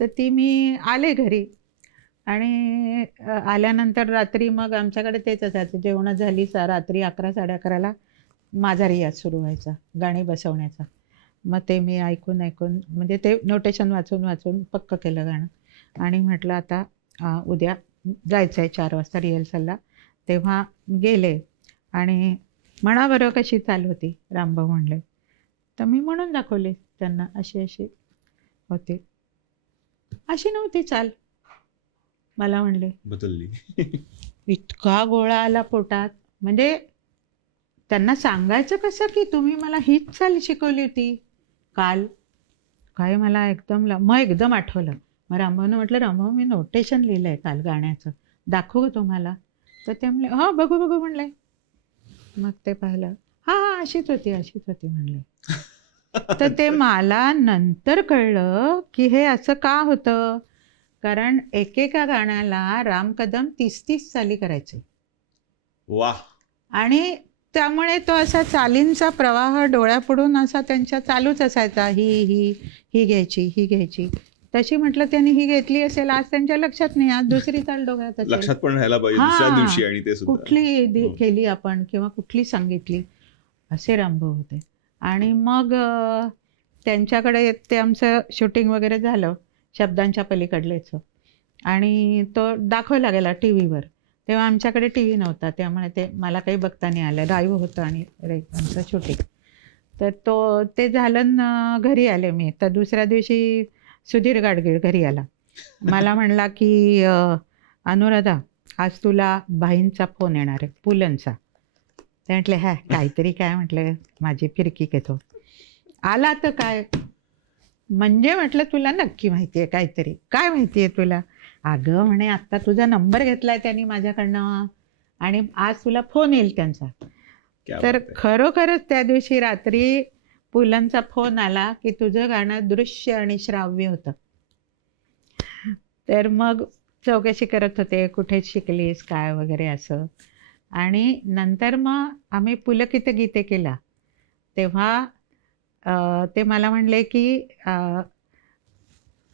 तर ती मी आले घरी, आणि आल्यानंतर रात्री मग आमच्याकडे तेच असायचं, जेवणं झाली रात्री 11-11:30ला माझा रियाज सुरू व्हायचा गाणी बसवण्याचा. मग ते मी ऐकून म्हणजे ते नोटेशन वाचून वाचून पक्क केलं गाणं आणि म्हटलं आता उद्या जायचं आहे 4 वाजता रिहर्सलला. तेव्हा गेले आणि म्हणा बरं कशी चाल होती, रामभाऊ म्हणले. तर मी म्हणून दाखवली त्यांना, अशी अशी होती. अशी नव्हती चाल. मला म्हणले बदलली. इतका गोळा आला पोटात. म्हणजे त्यांना सांगायचं कसं की तुम्ही मला हीच चाल शिकवली होती काल. काय मला मग एकदम आठवलं. मग रामभाऊनं म्हटलं, रामभाऊ मी नोटेशन लिहिलं आहे काल गाण्याचं, दाखवू तुम्हाला? तर ते म्हणले हां बघू बघू म्हणले. मग ते पाहिलं, हां अशीच होती म्हणले. तर ते मला नंतर कळलं की हे असं का होतं. कारण एकेका गाण्याला राम कदम 30-30 चाली करायचे वा. आणि त्यामुळे तो असा चालींचा प्रवाह डोळ्यापुढून असा त्यांच्या चालूच असायचा. ही घ्यायची. तशी म्हटलं त्यांनी ही घेतली असेल, आज त्यांच्या लक्षात नाही, आज दुसरी चाल डोळ्यात असेल, लक्षात पण राहायला पाहिजे दुसऱ्या दिवशी. आणि ते सुद्धा कुठली केली आपण किंवा कुठली सांगितली, असे रामभाऊ होते. आणि मग त्यांच्याकडे ते आमचं शूटिंग वगैरे झालं शब्दांच्या पलीकडलेचं आणि तो दाखवला गेला टी व्हीवर. तेव्हा आमच्याकडे टी व्ही नव्हता, त्यामुळे ते मला काही बघता नाही आलं. लाईव्ह होतं आणि आमचं शूटिंग. तर ते झालं घरी आले मी. तर दुसऱ्या दिवशी सुधीर गाडगीळ घरी आला. मला म्हणला की अनुराधा आज तुला भाईंचा फोन येणार आहे, पुलंचा. ते म्हटले काहीतरी काय, म्हटलं माझी फिरकी घेतो. आला तर काय म्हणजे, म्हटलं तुला नक्की माहिती आहे काहीतरी, काय माहिती आहे तुला? अगं म्हणे आत्ता तुझा नंबर घेतलाय त्यांनी माझ्याकडनं आणि आज तुला फोन येईल त्यांचा. तर खरोखरच त्या दिवशी रात्री पुलंचा फोन आला की तुझं गाणं दृश्य आणि श्राव्य होतं. तर मग चौकशी करत होते, कुठे शिकलीस काय वगैरे असं. आणि नंतर मग आम्ही पुलकित गीते केला तेव्हा ते मला म्हणले की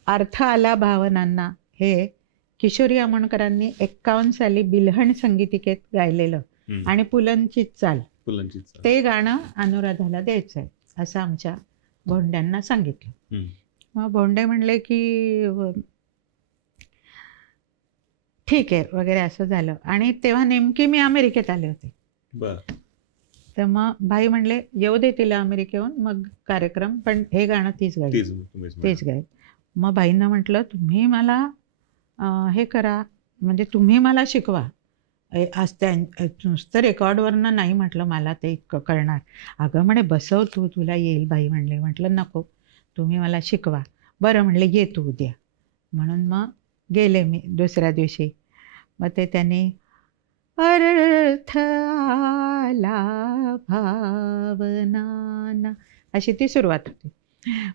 अर्थ आला भावनांना हे किशोरी आमोणकरांनी 51 साली बिल्हण संगीतिकेत गायलेलं आणि पुलंचीच चाल, ते गाणं अनुराधाला द्यायचं आहे असं आमच्या भोंड्यांना सांगितलं. मग भोंडे म्हणले की ठीक आहे वगैरे असं झालं. आणि तेव्हा नेमकी मी अमेरिकेत आले होते. तर मग भाई म्हणले येऊ दे तिला अमेरिकेहून, मग कार्यक्रम, पण हे गाणं तीच गाईल. मग भाईंना म्हटलं तुम्ही मला हे करा, म्हणजे तुम्ही मला शिकवा. आज नुसतं रेकॉर्डवरनं नाही, म्हटलं मला ते इतकं कळणार. अगं म्हणे बसव तुला येईल भाई म्हणले. म्हटलं नको, तुम्ही मला शिकवा. बरं म्हणले ये तू उद्या. म्हणून मग गेले मी दुसऱ्या दिवशी. मग ते त्यांनी अर्थ आला भावनांना अशी ती सुरुवात होती.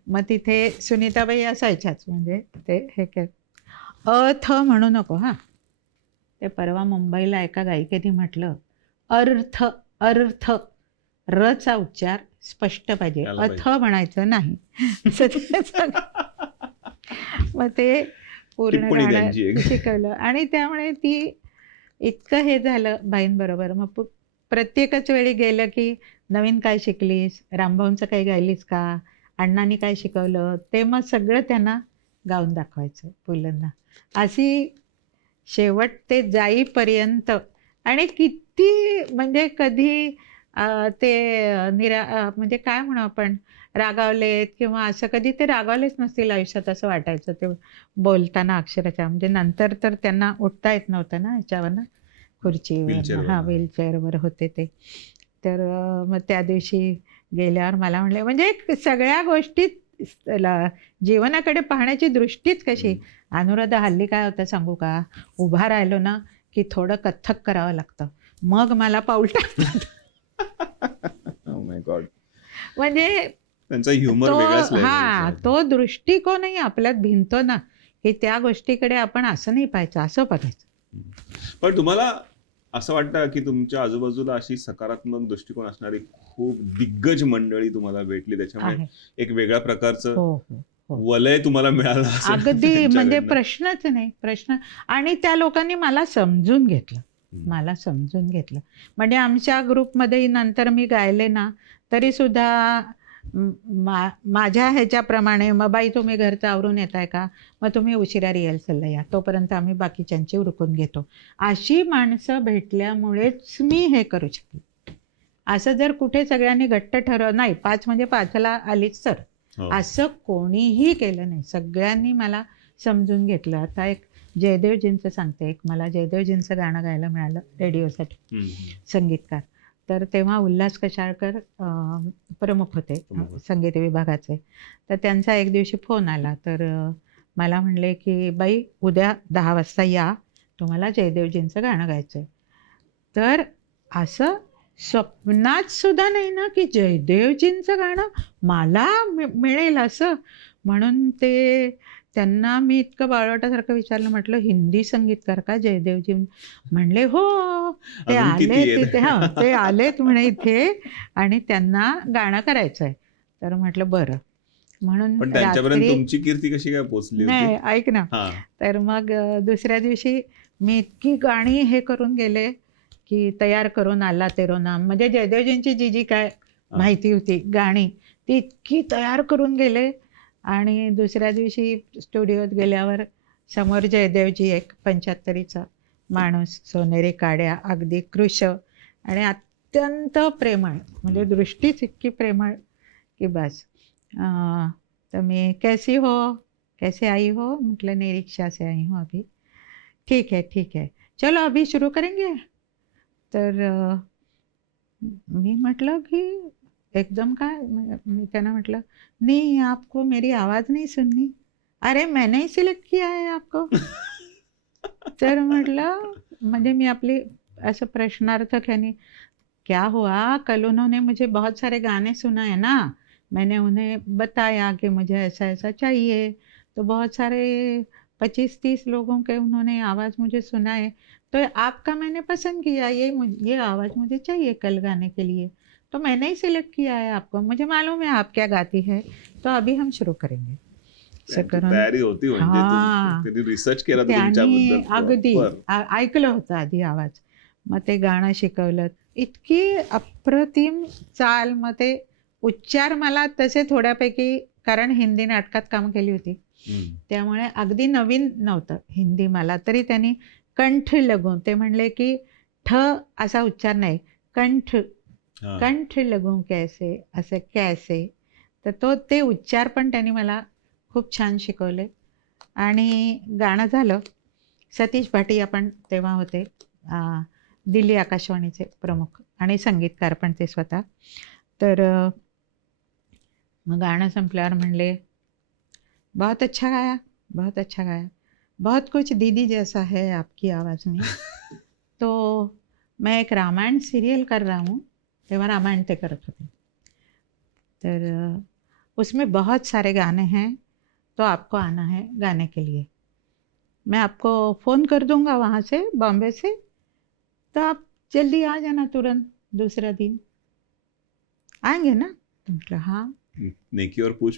मग तिथे सुनीताबाई असायच्याच, म्हणजे ते हे अथ म्हणू नको हां. ते परवा मुंबईला एका गायिकेने म्हटलं अर्थ रचा उच्चार स्पष्ट पाहिजे, अथ म्हणायचं नाही. मग ते पूर्ण गाणं शिकवलं आणि त्यामुळे ती इतकं हे झालं बाईंबरोबर. मग प्रत्येकच वेळी गेलं की नवीन काय शिकलीस, रामभाऊंचं काही गायलीस का, अण्णांनी काय शिकवलं, ते मग सगळं त्यांना गाऊन दाखवायचं पुलंना. अशी शेवट ते जाईपर्यंत. आणि किती म्हणजे कधी ते म्हणजे काय म्हणू आपण, रागावलेत किंवा असं, कधी ते रागावलेच नसतील आयुष्यात असं वाटायचं ते बोलताना अक्षरशः. म्हणजे नंतर तर त्यांना उठता येत नव्हतं ना ह्याच्यावरनं, खुर्चीवर, हां व्हीलचेअरवर होते ते. तर मग त्या दिवशी गेल्यावर मला म्हणले, म्हणजे सगळ्या गोष्टीत जीवनाकडे पाहण्याची दृष्टीच कशी. अनुराधा हल्ली काय होतं सांगू का, उभा राहिलो ना की थोडं कथ्थक करावं लागतं, मग मला पाऊल टाकतात. म्हणजे त्यांचा ह्युमर वेगळाच लेव्हलचा. हां, तो दृष्टिकोनही आपल्यात भिनतो ना की त्या गोष्टीकडे आपण असं नाही पाहायचं, असं बघायचं. पण तुम्हाला असं वाटतं की तुमच्या आजूबाजूला अशी सकारात्मक दृष्टिकोन असणारी खूप दिग्गज मंडळी तुम्हाला भेटली, त्याच्यामुळे एक वेगळ्या प्रकारचं वलय तुम्हाला मिळालं? अगदी, म्हणजे प्रश्नच नाही, प्रश्न. आणि त्या लोकांनी मला समजून घेतलं. म्हणजे आमच्या ग्रुपमध्येही नंतर मी गायले ना तरी सुद्धा माझ्या ह्याच्याप्रमाणे मग बाई तुम्ही घरचं आवरून येताय का, मग तुम्ही उशिरा रिहर्सलला या, तोपर्यंत आम्ही बाकीच्यांची उरकून घेतो. अशी माणसं भेटल्यामुळेच मी हे करू शकले. असं जर कुठे सगळ्यांनी घट्ट नाही 5 म्हणजे 5ला आलीच तर, असं कोणीही केलं नाही. सगळ्यांनी मला समजून घेतलं. आता एक जयदेवजींचं सांगते. एक मला जयदेवजींचं गाणं गायला मिळालं रेडिओसाठी, संगीतकार. तर तेव्हा उल्हास कशाळकर प्रमुख होते संगीत विभागाचे. तर त्यांचा एक दिवशी फोन आला. तर मला म्हणले की बाई उद्या 10 वाजता या, तुम्हाला जयदेवजींचं गाणं गायचं आहे. तर असं स्वप्नात सुद्धा नाही ना की जयदेवजींचं गाणं मला मिळेल असं. म्हणून ते त्यांना मी इतकं बाळवाटासारखं विचारलं, म्हटलं हिंदी संगीतकार का जयदेवजी? म्हणले हो, ते आले तिथे. हां, ते आलेत म्हणे इथे आणि त्यांना गाणं करायचं आहे. तर म्हटलं बरं. म्हणून पण त्यांच्यापर्यंत तुमची कीर्ती कशी काय पोहोचली? नाही ऐक ना. तर मग दुसऱ्या दिवशी मी इतकी गाणी हे करून गेले की तयार करून आला तेरो नाम, म्हणजे जयदेवजींची जी जी काय माहिती होती गाणी ती इतकी तयार करून गेले. आणि दुसऱ्या दिवशी स्टुडिओत गेल्यावर समोर जयदेवजी, एक 75चा माणूस, सोनेरी काड्या, अगदी कृश आणि अत्यंत प्रेमळ, म्हणजे दृष्टीच इतकी प्रेमळ की बस. तर मी कैसी हो, कैसे आई हो? म्हटलं नाही, रिक्षा से आई हूँ अभी. ठीक है चलो अभी शुरू करेंगे. तर मी म्हटलं की एकदम काय, मी त्यांना म्हटलं नहीं आपको मेरी आवाज़ नहीं सुननी? अरे मैंने ही सिलेक्ट किया है आपको. तर म्हटलं, म्हणजे मी आपली असं प्रश्नार्थक ह्यानी, क्या हुआ, कल उन्होंने मुझे बहुत सारे गाने सुनाए ना, मैंने उन्हें बताया कि मुझे ऐसा ऐसा चाहिए, तो बहुत सारे 25-30 लोगों के उन्होंने आवाज़ मुझे सुनाए, तो आपका मैंने पसंद किया, ये आवाज़ मुझे चाहिए कल गाने के लिए, तो मैंने ही सिलेक्ट किया है आपको. मुझे मालूम है आप क्या गाती है, तो अभी हम शुरू करेंगे. तयारी होती, म्हणजे रिसर्च केला त्यांनी अगदी ऐकलं होतं आधी आवाज, मग ते गाणं शिकवलं. इतकी अप्रतिम चाल, मग ते उच्चार मला तसे थोड्यापैकी, कारण हिंदी नाटकात काम केली होती त्यामुळे अगदी नवीन नव्हतं हिंदी मला. तरी त्यांनी कंठ लगून, ते म्हणले की ठ असा उच्चार नाही, कंठ लगून कैसे, असं कैसे. तर ते उच्चार पण त्यांनी मला खूप छान शिकवले. आणि गाणं झालं. सतीश भाटिया पण तेव्हा होते, दिल्ली आकाशवाणीचे प्रमुख आणि संगीतकार पण ते स्वतः. तर मग गाणं संपल्यावर म्हणले, बहुत अच्छा गाया, बहुत अच्छा गाया, बहुत कुछ दीदी जैसा है आपकी आवाज़ में. तो मैं एक रामायण सीरियल कर रहा हूँ, तेव्हा रामायण ते करत होते. तर उसमें बहुत सारे गाने हैं, तो आपको आना है गाने के लिए. मैं आपको फ़ोन कर दूंगा वहाँ से, बॉम्बे से, तो आप जल्दी आ जाना तुरंत दूसरा दिन. आएंगे ना? तो मतलब हाँ. नेकी और पूछ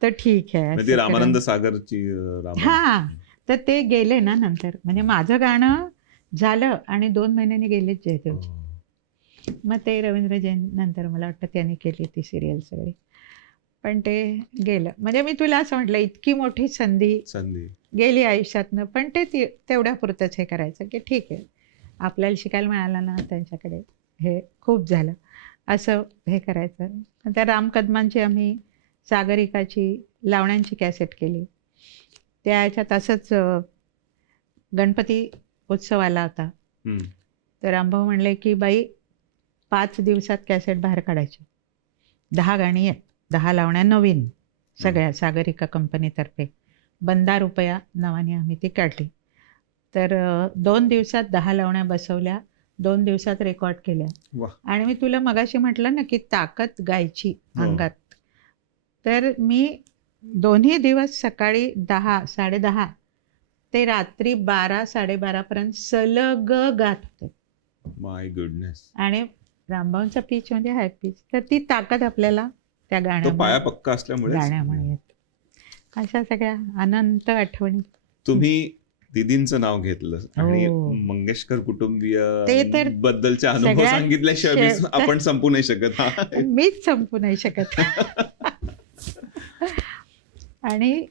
तर ठीक आहे. म्हणजे रामानंद सागरची. हां, तर ते गेले ना नंतर, म्हणजे माझं गाणं झालं आणि 2 महिन्यांनी गेलेच जयदेवजी. मग ते रवींद्र जैन नंतर मला वाटतं त्यांनी केली ती सिरियल सगळी. पण ते गेलं. म्हणजे मी तुला असं म्हटलं, इतकी मोठी संधी गेली आयुष्यातनं, पण ते तेवढ्यापुरतंच हे करायचं की ठीक आहे, आपल्याला शिकायला मिळालं ना त्यांच्याकडे, हे खूप झालं, असं हे करायचं. त्या राम कदमांची आम्ही सागरिकाची लावण्यांची कॅसेट केली. त्या ह्याच्यात असंच गणपती उत्सव आला होता. तर रामभाऊ म्हणले की बाई 5 दिवसात कॅसेट बाहेर काढायची, 10 गाणी आहेत, 10 लावण्या नवीन सगळ्या, सागरिका कंपनीतर्फे. बंदा रुपया नावाने आम्ही ती काढली. तर 2 दिवसात 10 लावण्या बसवल्या, 2 दिवसात रेकॉर्ड केल्या. आणि मी तुला मगाशी म्हटलं ना की ताकद गायची अंगात. तर मी दोन्ही दिवस सकाळी 10, 10:30 ते रात्री 12, 12:30 पर्यंत सलग गात होते. माय गुडनेस. आणि रामभाऊंचा पीच म्हणजे हाय पीच. तर ती ताकद आपल्याला त्या पाया पक्का असल्यामुळे गाण्यामुळे येते. अशा सगळ्या अनंत आठवणी. तुम्ही दीदींचं नाव घेतलं आणि हो. मंगेशकर कुटुंबीय ते तर बद्दलचे अनुभव सगळ्यात सांगितल्याशिवाय आपण संपू नाही शकत. हा. मीच संपू नाही शकत. आणि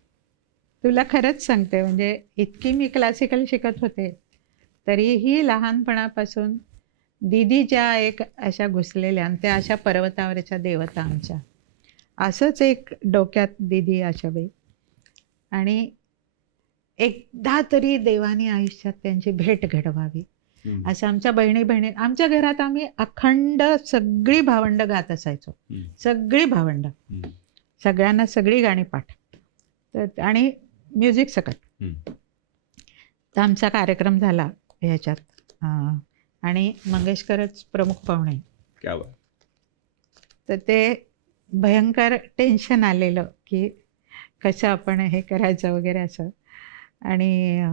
तुला खरंच सांगते, म्हणजे इतकी मी क्लासिकल शिकत होते तरीही लहानपणापासून दीदी ज्या एक अशा घुसलेल्या आणि त्या अशा पर्वतावरच्या देवता आमच्या, असंच एक डोक्यात दीदी आशाबाई. आणि एकदा तरी देवाने आयुष्यात त्यांची भेट घडवावी असं आमच्या बहिणी आमच्या घरात आम्ही अखंड सगळी भावंड गात असायचो. सगळी भावंड, सगळ्यांना सगळी गाणी पाठ. तर आणि म्युझिक सकट. तर आमचा कार्यक्रम झाला ह्याच्यात आणि मंगेशकरच प्रमुख पाहुणे. क्या बात. तर ते भयंकर टेन्शन आलेलं की कसं आपण हे करायचं वगैरे असं. आणि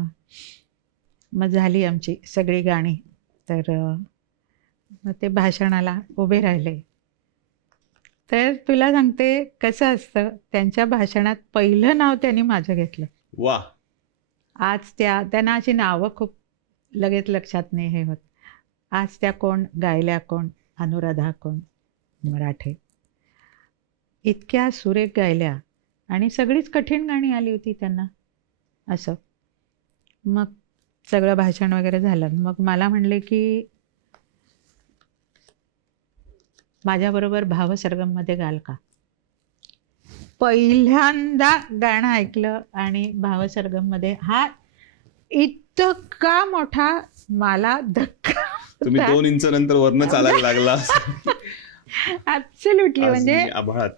मग झाली आमची सगळी गाणी. तर मग ते भाषणाला उभे राहिले. तर तुला सांगते कसं असतं, त्यांच्या भाषणात पहिलं नाव त्यांनी माझं घेतलं. वा. आज त्यांना अशी नावं खूप लगेच लक्षात नाही हे होत. आज त्या कोण गायल्या, कोण अनुराधा, कोण मराठे. इतक्या सुरेख गायल्या आणि सगळीच कठीण गाणी आली होती त्यांना असं. मग सगळं भाषण वगैरे झालं. मग मला म्हणले की माझ्याबरोबर भावसरगममध्ये गाल का. पहिल्यांदा गाणं ऐकलं आणि भावसरगममध्ये हा इतका मोठा मला धक्का. तुम्ही 2 इंच नंतर वरनं चालायला लागला. ॲब्सोल्युटली. म्हणजे आभाळात.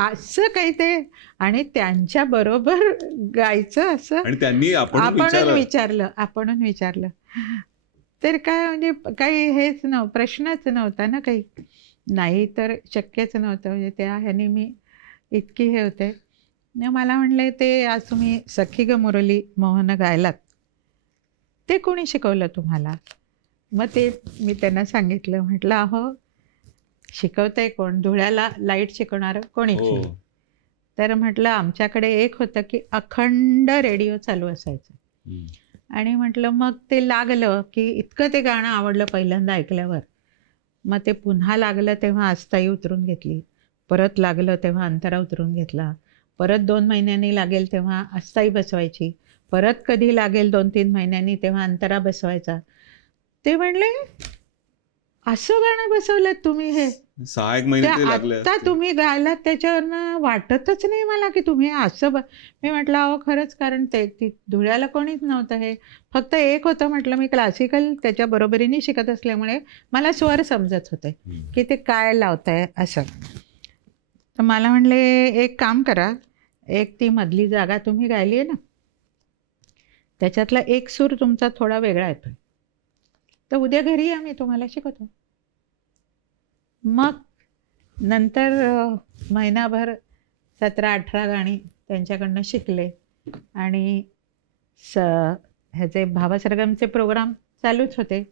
असं काही ते. आणि त्यांच्या बरोबर गायचं असं. आणि त्यांनी आपणच विचारलं. तर काय म्हणजे काही हेच प्रश्नच नव्हता ना काही. नाही तर शक्यच नव्हतं. म्हणजे त्या ह्याने मी इतकी हे होते. मला म्हणले ते आज तुम्ही सखी ग मुरली मोहन गायलात, ते कोणी शिकवलं तुम्हाला. मग ते मी त्यांना सांगितलं. म्हटलं अहो शिकवतंय कोण, धुळ्याला लाईट शिकवणारं कोणीच नाही. तर म्हटलं आमच्याकडे एक होतं की अखंड रेडिओ चालू असायचं. आणि म्हटलं मग ते लागलं की इतकं ते गाणं आवडलं पहिल्यांदा ऐकल्यावर. मग ते पुन्हा लागलं तेव्हा आस्थाई उतरून घेतली, परत लागलं तेव्हा अंतरा उतरून घेतला, परत 2 महिन्यांनी लागेल तेव्हा आस्थाई बसवायची, परत कधी लागेल 2-3 महिन्यांनी तेव्हा अंतरा बसवायचा. ते म्हणले असं गाणं बसवलं तुम्ही हे 6 महिने तरी लागले. आता तुम्ही गायलात त्याच्यावरनं वाटतच नाही मला की तुम्ही असं मी म्हटलं अहो खरंच, कारण ते धुळ्याला कोणीच नव्हतं. हे फक्त एक होतं. म्हटलं मी क्लासिकल त्याच्या बरोबरीने शिकत असल्यामुळे मला स्वर समजत होते की ते काय लावताय असं. तर मला म्हणले एक काम करा, एक ती मधली जागा तुम्ही गायली आहे ना, त्याच्यातला एक सूर तुमचा थोडा वेगळा येतोय, तर उद्या घरी या, मी तुम्हाला शिकवतो. मग नंतर महिनाभर 17-18 गाणी त्यांच्याकडनं शिकले. आणि ह्याचे भावसरगमचे प्रोग्राम चालूच होते.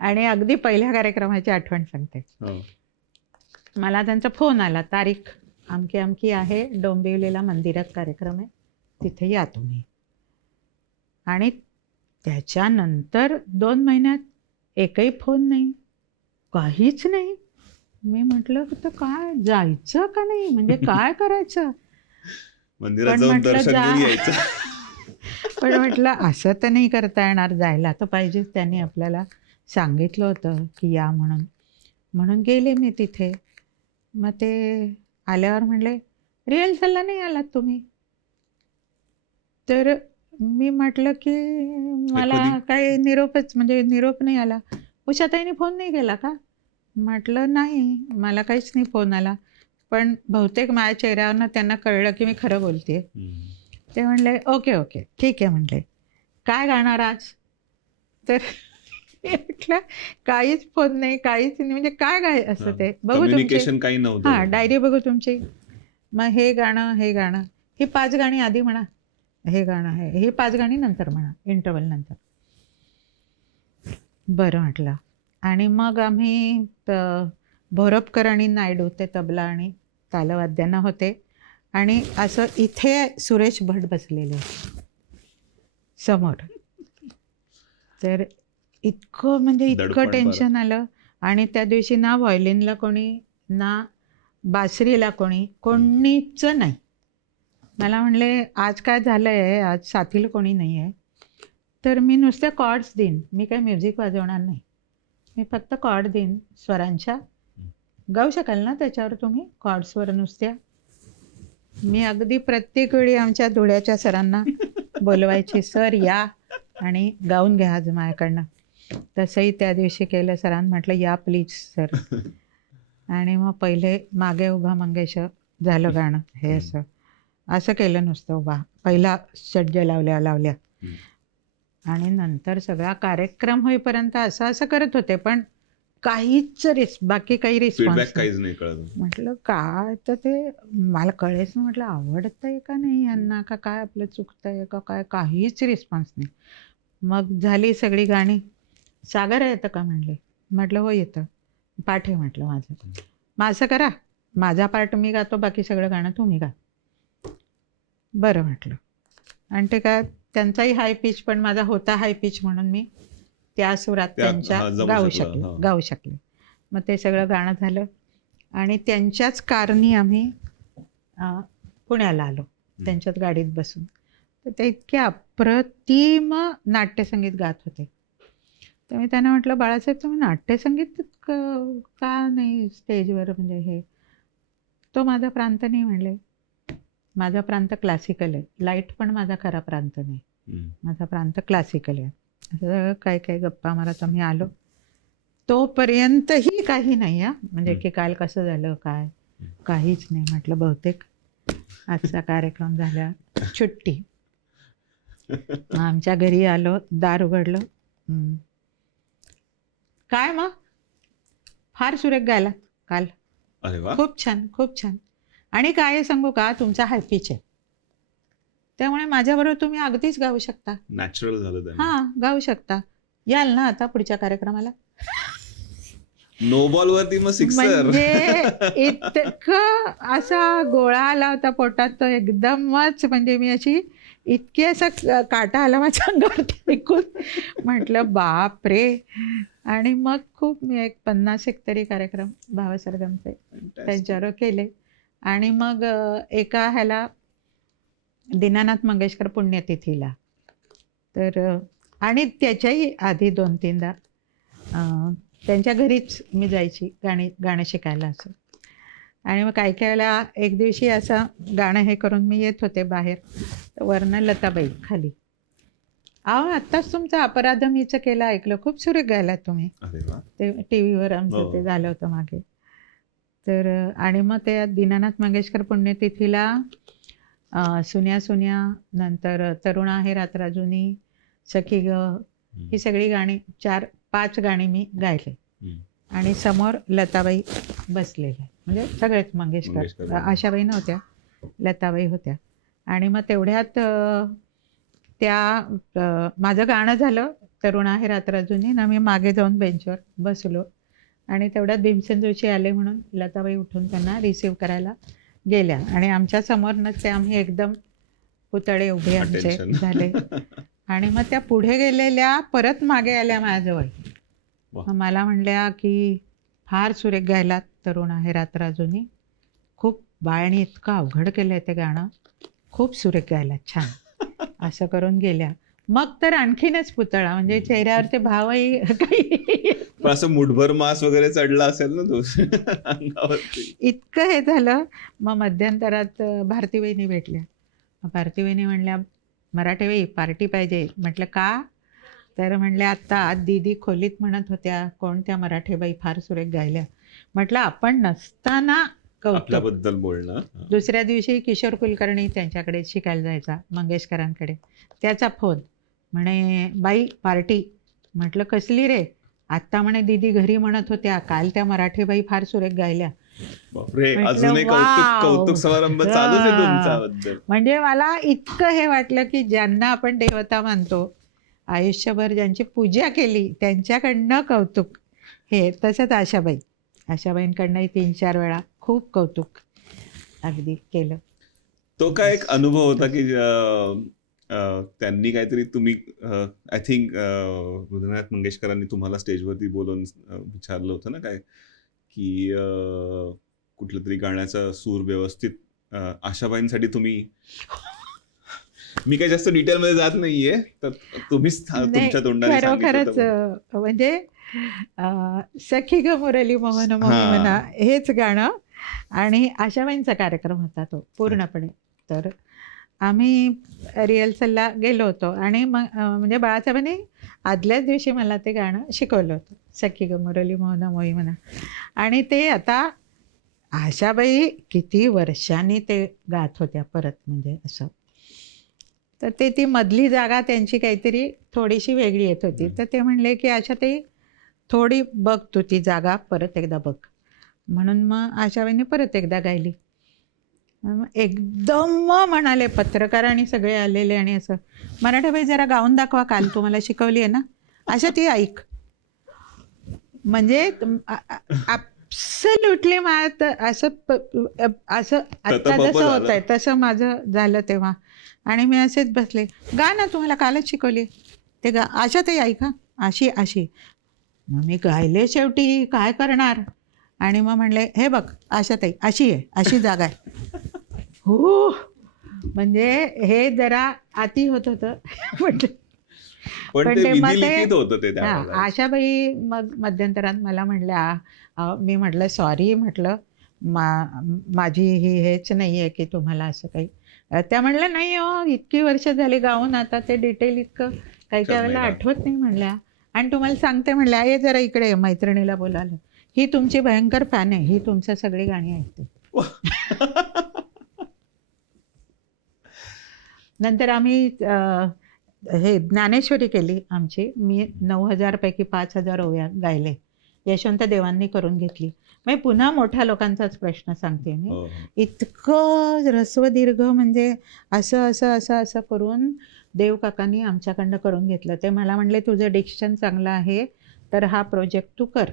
आणि अगदी पहिल्या कार्यक्रमाची आठवण सांगते. मला त्यांचा फोन आला, तारीख अमकी अमकी आहे, डोंबिवलीला मंदिरात कार्यक्रम आहे, तिथे या तुम्ही. आणि त्याच्यानंतर 2 महिन्यात एकही फोन नाही, काहीच नाही. मी म्हटलं तर काय जायचं का नाही, म्हणजे काय करायचं. मंदिरात जाऊन दर्शन घेऊन यायचं. पण म्हटलं असं तर नाही करता येणार, जायला तर पाहिजेच. त्यांनी आपल्याला सांगितलं होतं की या म्हणून गेले मी तिथे. मग ते आल्यावर म्हणले रिहर्सलला नाही आलात तुम्ही. तर मी म्हटलं की मला काही निरोप नाही आला. उषाताईने फोन नाही केला का. म्हटलं नाही, मला काहीच नाही फोन आला. पण बहुतेक माझ्या चेहऱ्यावरनं त्यांना कळलं की मी खरं बोलते. ते म्हणले ओके ठीक आहे. म्हणले काय गाणार आज. तर म्हटलं काहीच फोन नाही, काहीच नाही, म्हणजे काय असं ते बघू तुमची. काही नव्हतं. डायरी बघू तुमची. मग हे गाणं ही 5 गाणी आधी म्हणा, हे गाणं आहे, ही 5 गाणी नंतर म्हणा, इंटरव्हल नंतर. बरं म्हटलं. आणि मग आम्ही भोरपकर आणि नायडू ते तबला आणि तालवाद्यांना होते. आणि असं इथे सुरेश भट बसलेले समोर. तर इतकं म्हणजे इतकं दडपण टेन्शन आलं. आणि त्या दिवशी ना व्हायोलिनला कोणी ना बासरीला कोणीच नाही. मला म्हणले आज काय झालं आहे, आज साथीला कोणी नाही आहे. तर मी नुसते कॉर्ड्स देईन, मी काही म्युझिक वाजवणार नाही, मी फक्त कॉर्ड देईन स्वरांच्या. गाऊ शकाल ना त्याच्यावर तुम्ही कॉर्ड्सवर नुसत्या. मी अगदी प्रत्येक वेळी आमच्या धुळ्याच्या सरांना बोलवायची, सर या आणि गाऊन घ्या आज माझ्याकडनं. तसंही त्या दिवशी केलं. सरांनी म्हटलं या प्लीज सर. आणि मग पहिले मागे उभा मंगेश झालं गाणं. हे असं केलं नुसतं उभा, पहिला सज्ज लावल्या आणि नंतर सगळा कार्यक्रम होईपर्यंत असं करत होते, पण काहीच बाकी काही रिस्पॉन्स काहीच नाही कळलं. म्हटलं काय, तर ते मला कळेच ना, म्हटलं आवडतंय का नाही यांना, का काय आपलं चुकतंय का काय, काहीच रिस्पॉन्स नाही. मग झाली सगळी गाणी. सागर येतं का म्हणले. म्हटलं हो येतं. पाठ आहे म्हटलं माझं. मग असं करा, माझा पार्ट मी गातो, बाकी सगळं गाणं तुम्ही गा. बरं म्हटलं. आणि ते काय त्यांचाही हाय पिच पण माझा होता हाय पिच, म्हणून मी त्या सुरात त्यांच्या गाऊ शकले. मग ते सगळं गाणं झालं आणि त्यांच्याच कारनी आम्ही पुण्याला आलो, त्यांच्यात गाडीत बसून. तर ते इतके अप्रतिम नाट्यसंगीत गात होते. तर मी त्यांना म्हटलं बाळासाहेब तुम्ही नाट्यसंगीत का नाही स्टेजवर, म्हणजे हे. तो माझा प्रांत नाही म्हणले, माझा प्रांत क्लासिकल आहे. लाईट पण माझा खरा प्रांत नाही, माझा प्रांत क्लासिकल आहे. असं काही गप्पा मारत आम्ही आलो. तोपर्यंतही काही नाही म्हणजे की काल कसं झालं काय, काहीच नाही. म्हटलं बहुतेक आजचा कार्यक्रम झाला, सुट्टी. आमच्या घरी आलो, दार उघडलं. काय मग फार सुरेख गायला काल, खूप छान खूप छान. आणि काय सांगू का, तुमचा हाय पिच आहे, त्यामुळे माझ्याबरोबर तुम्ही अगदीच गाऊ शकता. नॅचरल झालं. गाऊ शकता. याल ना आता पुढच्या कार्यक्रमाला. नो बॉल वरती मग सिक्सर. म्हणजे इतकं असा गोळा आला होता पोटात, तो एकदमच म्हणजे मी अशी इतकी असा काटा आला माझ्या अंगावर ऐकून. म्हटलं बाप रे. आणि मग खूप मी 50 तरी कार्यक्रम भावसरगमचे त्यांच्यावर केले. आणि मग एका ह्याला दीनानाथ मंगेशकर पुण्यतिथीला, तर आणि त्याच्याही आधी 2-3दा त्यांच्या घरीच मी जायची गाणं शिकायला असं. आणि मग काही वेळेला एक दिवशी असं गाणं हे करून मी येत होते बाहेर, तर वरनं लताबाई खाली, आत्ताच तुमचा अपराध मीचं केलं ऐकलं, खूप सुरेख गायलात तुम्ही. ते टी व्हीवर आमचं ते झालं होतं मागे. तर आणि मग त्या दीनानाथ मंगेशकर पुण्यतिथीला सुन्या सुन्या, नंतर तरुण आहे रात राजुनी, सखी ग, ही सगळी गाणी 4-5 गाणी मी गायले. आणि समोर लताबाई बसलेल्या, म्हणजे सगळेच मंगेशकर, आशाबाई नव्हत्या, लताबाई होत्या. आणि मग तेवढ्यात त्या माझं गाणं झालं तरुण आहे रात राजुनी ना, मी मागे जाऊन बेंचवर बसलो. आणि तेवढ्यात भीमसेन जोशी आले म्हणून लताबाई उठून त्यांना रिसीव्ह करायला गेल्या. आणि आमच्या समोरनंच ते आम्ही एकदम पुतळे उभे आमचे झाले. आणि मग त्या पुढे गेलेल्या परत मागे आल्या माझ्याजवळ. मला म्हणल्या की फार सुरेख गायलात तरुण आहे रात राजुनी, खूप बाळणी इतकं अवघड केलंय ते गाणं, खूप सुरेख गायलात, छान, असं करून गेल्या. मग तर आणखीनच पुतळा, म्हणजे चेहऱ्यावरचे भावही काही असं मुठभर मास वगैरे चढला असेल ना तो अंगावरती, इतकं हे झालं. मग मध्यंतरात भारतीबाईंनी भेटल्या. भारतीबाईंनी म्हणल्या मराठीबाई पार्टी पाहिजे. म्हटलं का, तर म्हणले आत्ता दीदी खोलीत म्हणत होत्या कोणत्या मराठीबाई फार सुरेख गायल्या. म्हटलं आपण नसताना आपल्याबद्दल बोलणं. दुसऱ्या दिवशी किशोर कुलकर्णी त्यांच्याकडे शिकायला जायचा, मंगेशकरांकडे. त्याचा फोन, म्हणे बाई पार्टी. म्हटलं कसली रे. आत्ता म्हणे दीदी घरी म्हणत होत्या काल त्या मराठीबाई फार सुरेख गायल्या. कौतुक समारंभ चालूच आहे तुमच्याबद्दल. म्हणजे मला इतकं हे वाटलं की ज्यांना आपण देवता मानतो, आयुष्यभर ज्यांची पूजा केली, त्यांच्याकडनं कौतुक हे. तसंच आशाबाईंकडनंही 3-4 वेळा खूप कौतुक अगदी केलं. तो काय एक अनुभव होता की त्यांनी काहीतरी तुम्ही आय थिंक हृदयनाथ मंगेशकरांनी तुम्हाला स्टेजवरती बोलून विचारलं होतं ना काय की कुठलं तरी गाण्याचा सूर व्यवस्थित आशाबाईंसाठी तुम्ही मी काही जास्त डिटेलमध्ये जात नाहीये तर तुम्हीच तुमच्या तोंडाने सांगितलं खरोखरच म्हणजे सखी ग मुरली मोहन मोही हा. म्हणा हेच गाणं आणि आशाबाईंचा कार्यक्रम होता तो पूर्णपणे. तर आम्ही रिहर्सलला गेलो होतो आणि मग म्हणजे बाळासाहेबांनी आदल्याच दिवशी मला ते गाणं शिकवलं होतं, सखी ग मुरली मोहन मोही म्हणा. आणि ते आता आशाबाई किती वर्षांनी ते गात होत्या परत, म्हणजे असं. तर ती मधली जागा त्यांची काहीतरी थोडीशी वेगळी येत होती. तर ते म्हणले की आशाताई थोडी बघ तू ती जागा परत एकदा बघ. म्हणून मग आशाबाईंनी परत एकदा गायली. एकदम म्हणाले पत्रकार आणि सगळे आलेले आणि असं, मराठाबाई जरा गाऊन दाखवा, काल तुम्हाला शिकवली आहे ना, अशा ती ऐक. म्हणजे ॲब्सोल्युटली असं असं आत्ता जसं होत आहे तसं माझं झालं तेव्हा. आणि मी असेच बसले, गा ना, तुम्हाला कालच शिकवली ते गा, आशा ते ऐका, अशी अशी. मग मी गायले शेवटी, काय करणार. आणि मग म्हणले, हे बघ आशाताई अशी आहे, अशी जागा आहे. हो, म्हणजे हे जरा अति होत होतं. पण ते विधिलिखित होतं ते त्यावेळेला. आशाबाई मग मध्यंतरात मला म्हणल्या, मी म्हटलं सॉरी, म्हटलं माझी ही हेच नाही आहे की तुम्हाला असं काही. त्या म्हणल्या नाही हो, इतकी वर्ष झाली गाऊन, आता ते डिटेल इतकं काही काही वेळेला आठवत नाही म्हणल्या. आणि तुम्हाला सांगते म्हणल्या, हे जरा इकडे मैत्रिणीला बोलावलं, ही तुमची भयंकर फॅन आहे, ही तुमच्या सगळी गाणी ऐकते. नंतर आम्ही हे ज्ञानेश्वरी केली आमची. मी 9,000 पैकी 5,000 ओव्या गायले. यशवंत देवांनी करून घेतली. म्हणजे पुन्हा मोठ्या लोकांचाच प्रश्न सांगते मी. इतकं ऱ्हस्व दीर्घ म्हणजे असं असं असं असं करून देवकाकांनी आमच्याकडनं करून घेतलं. ते मला म्हणले, तुझं डिक्शन चांगलं आहे तर हा प्रोजेक्ट तू कर,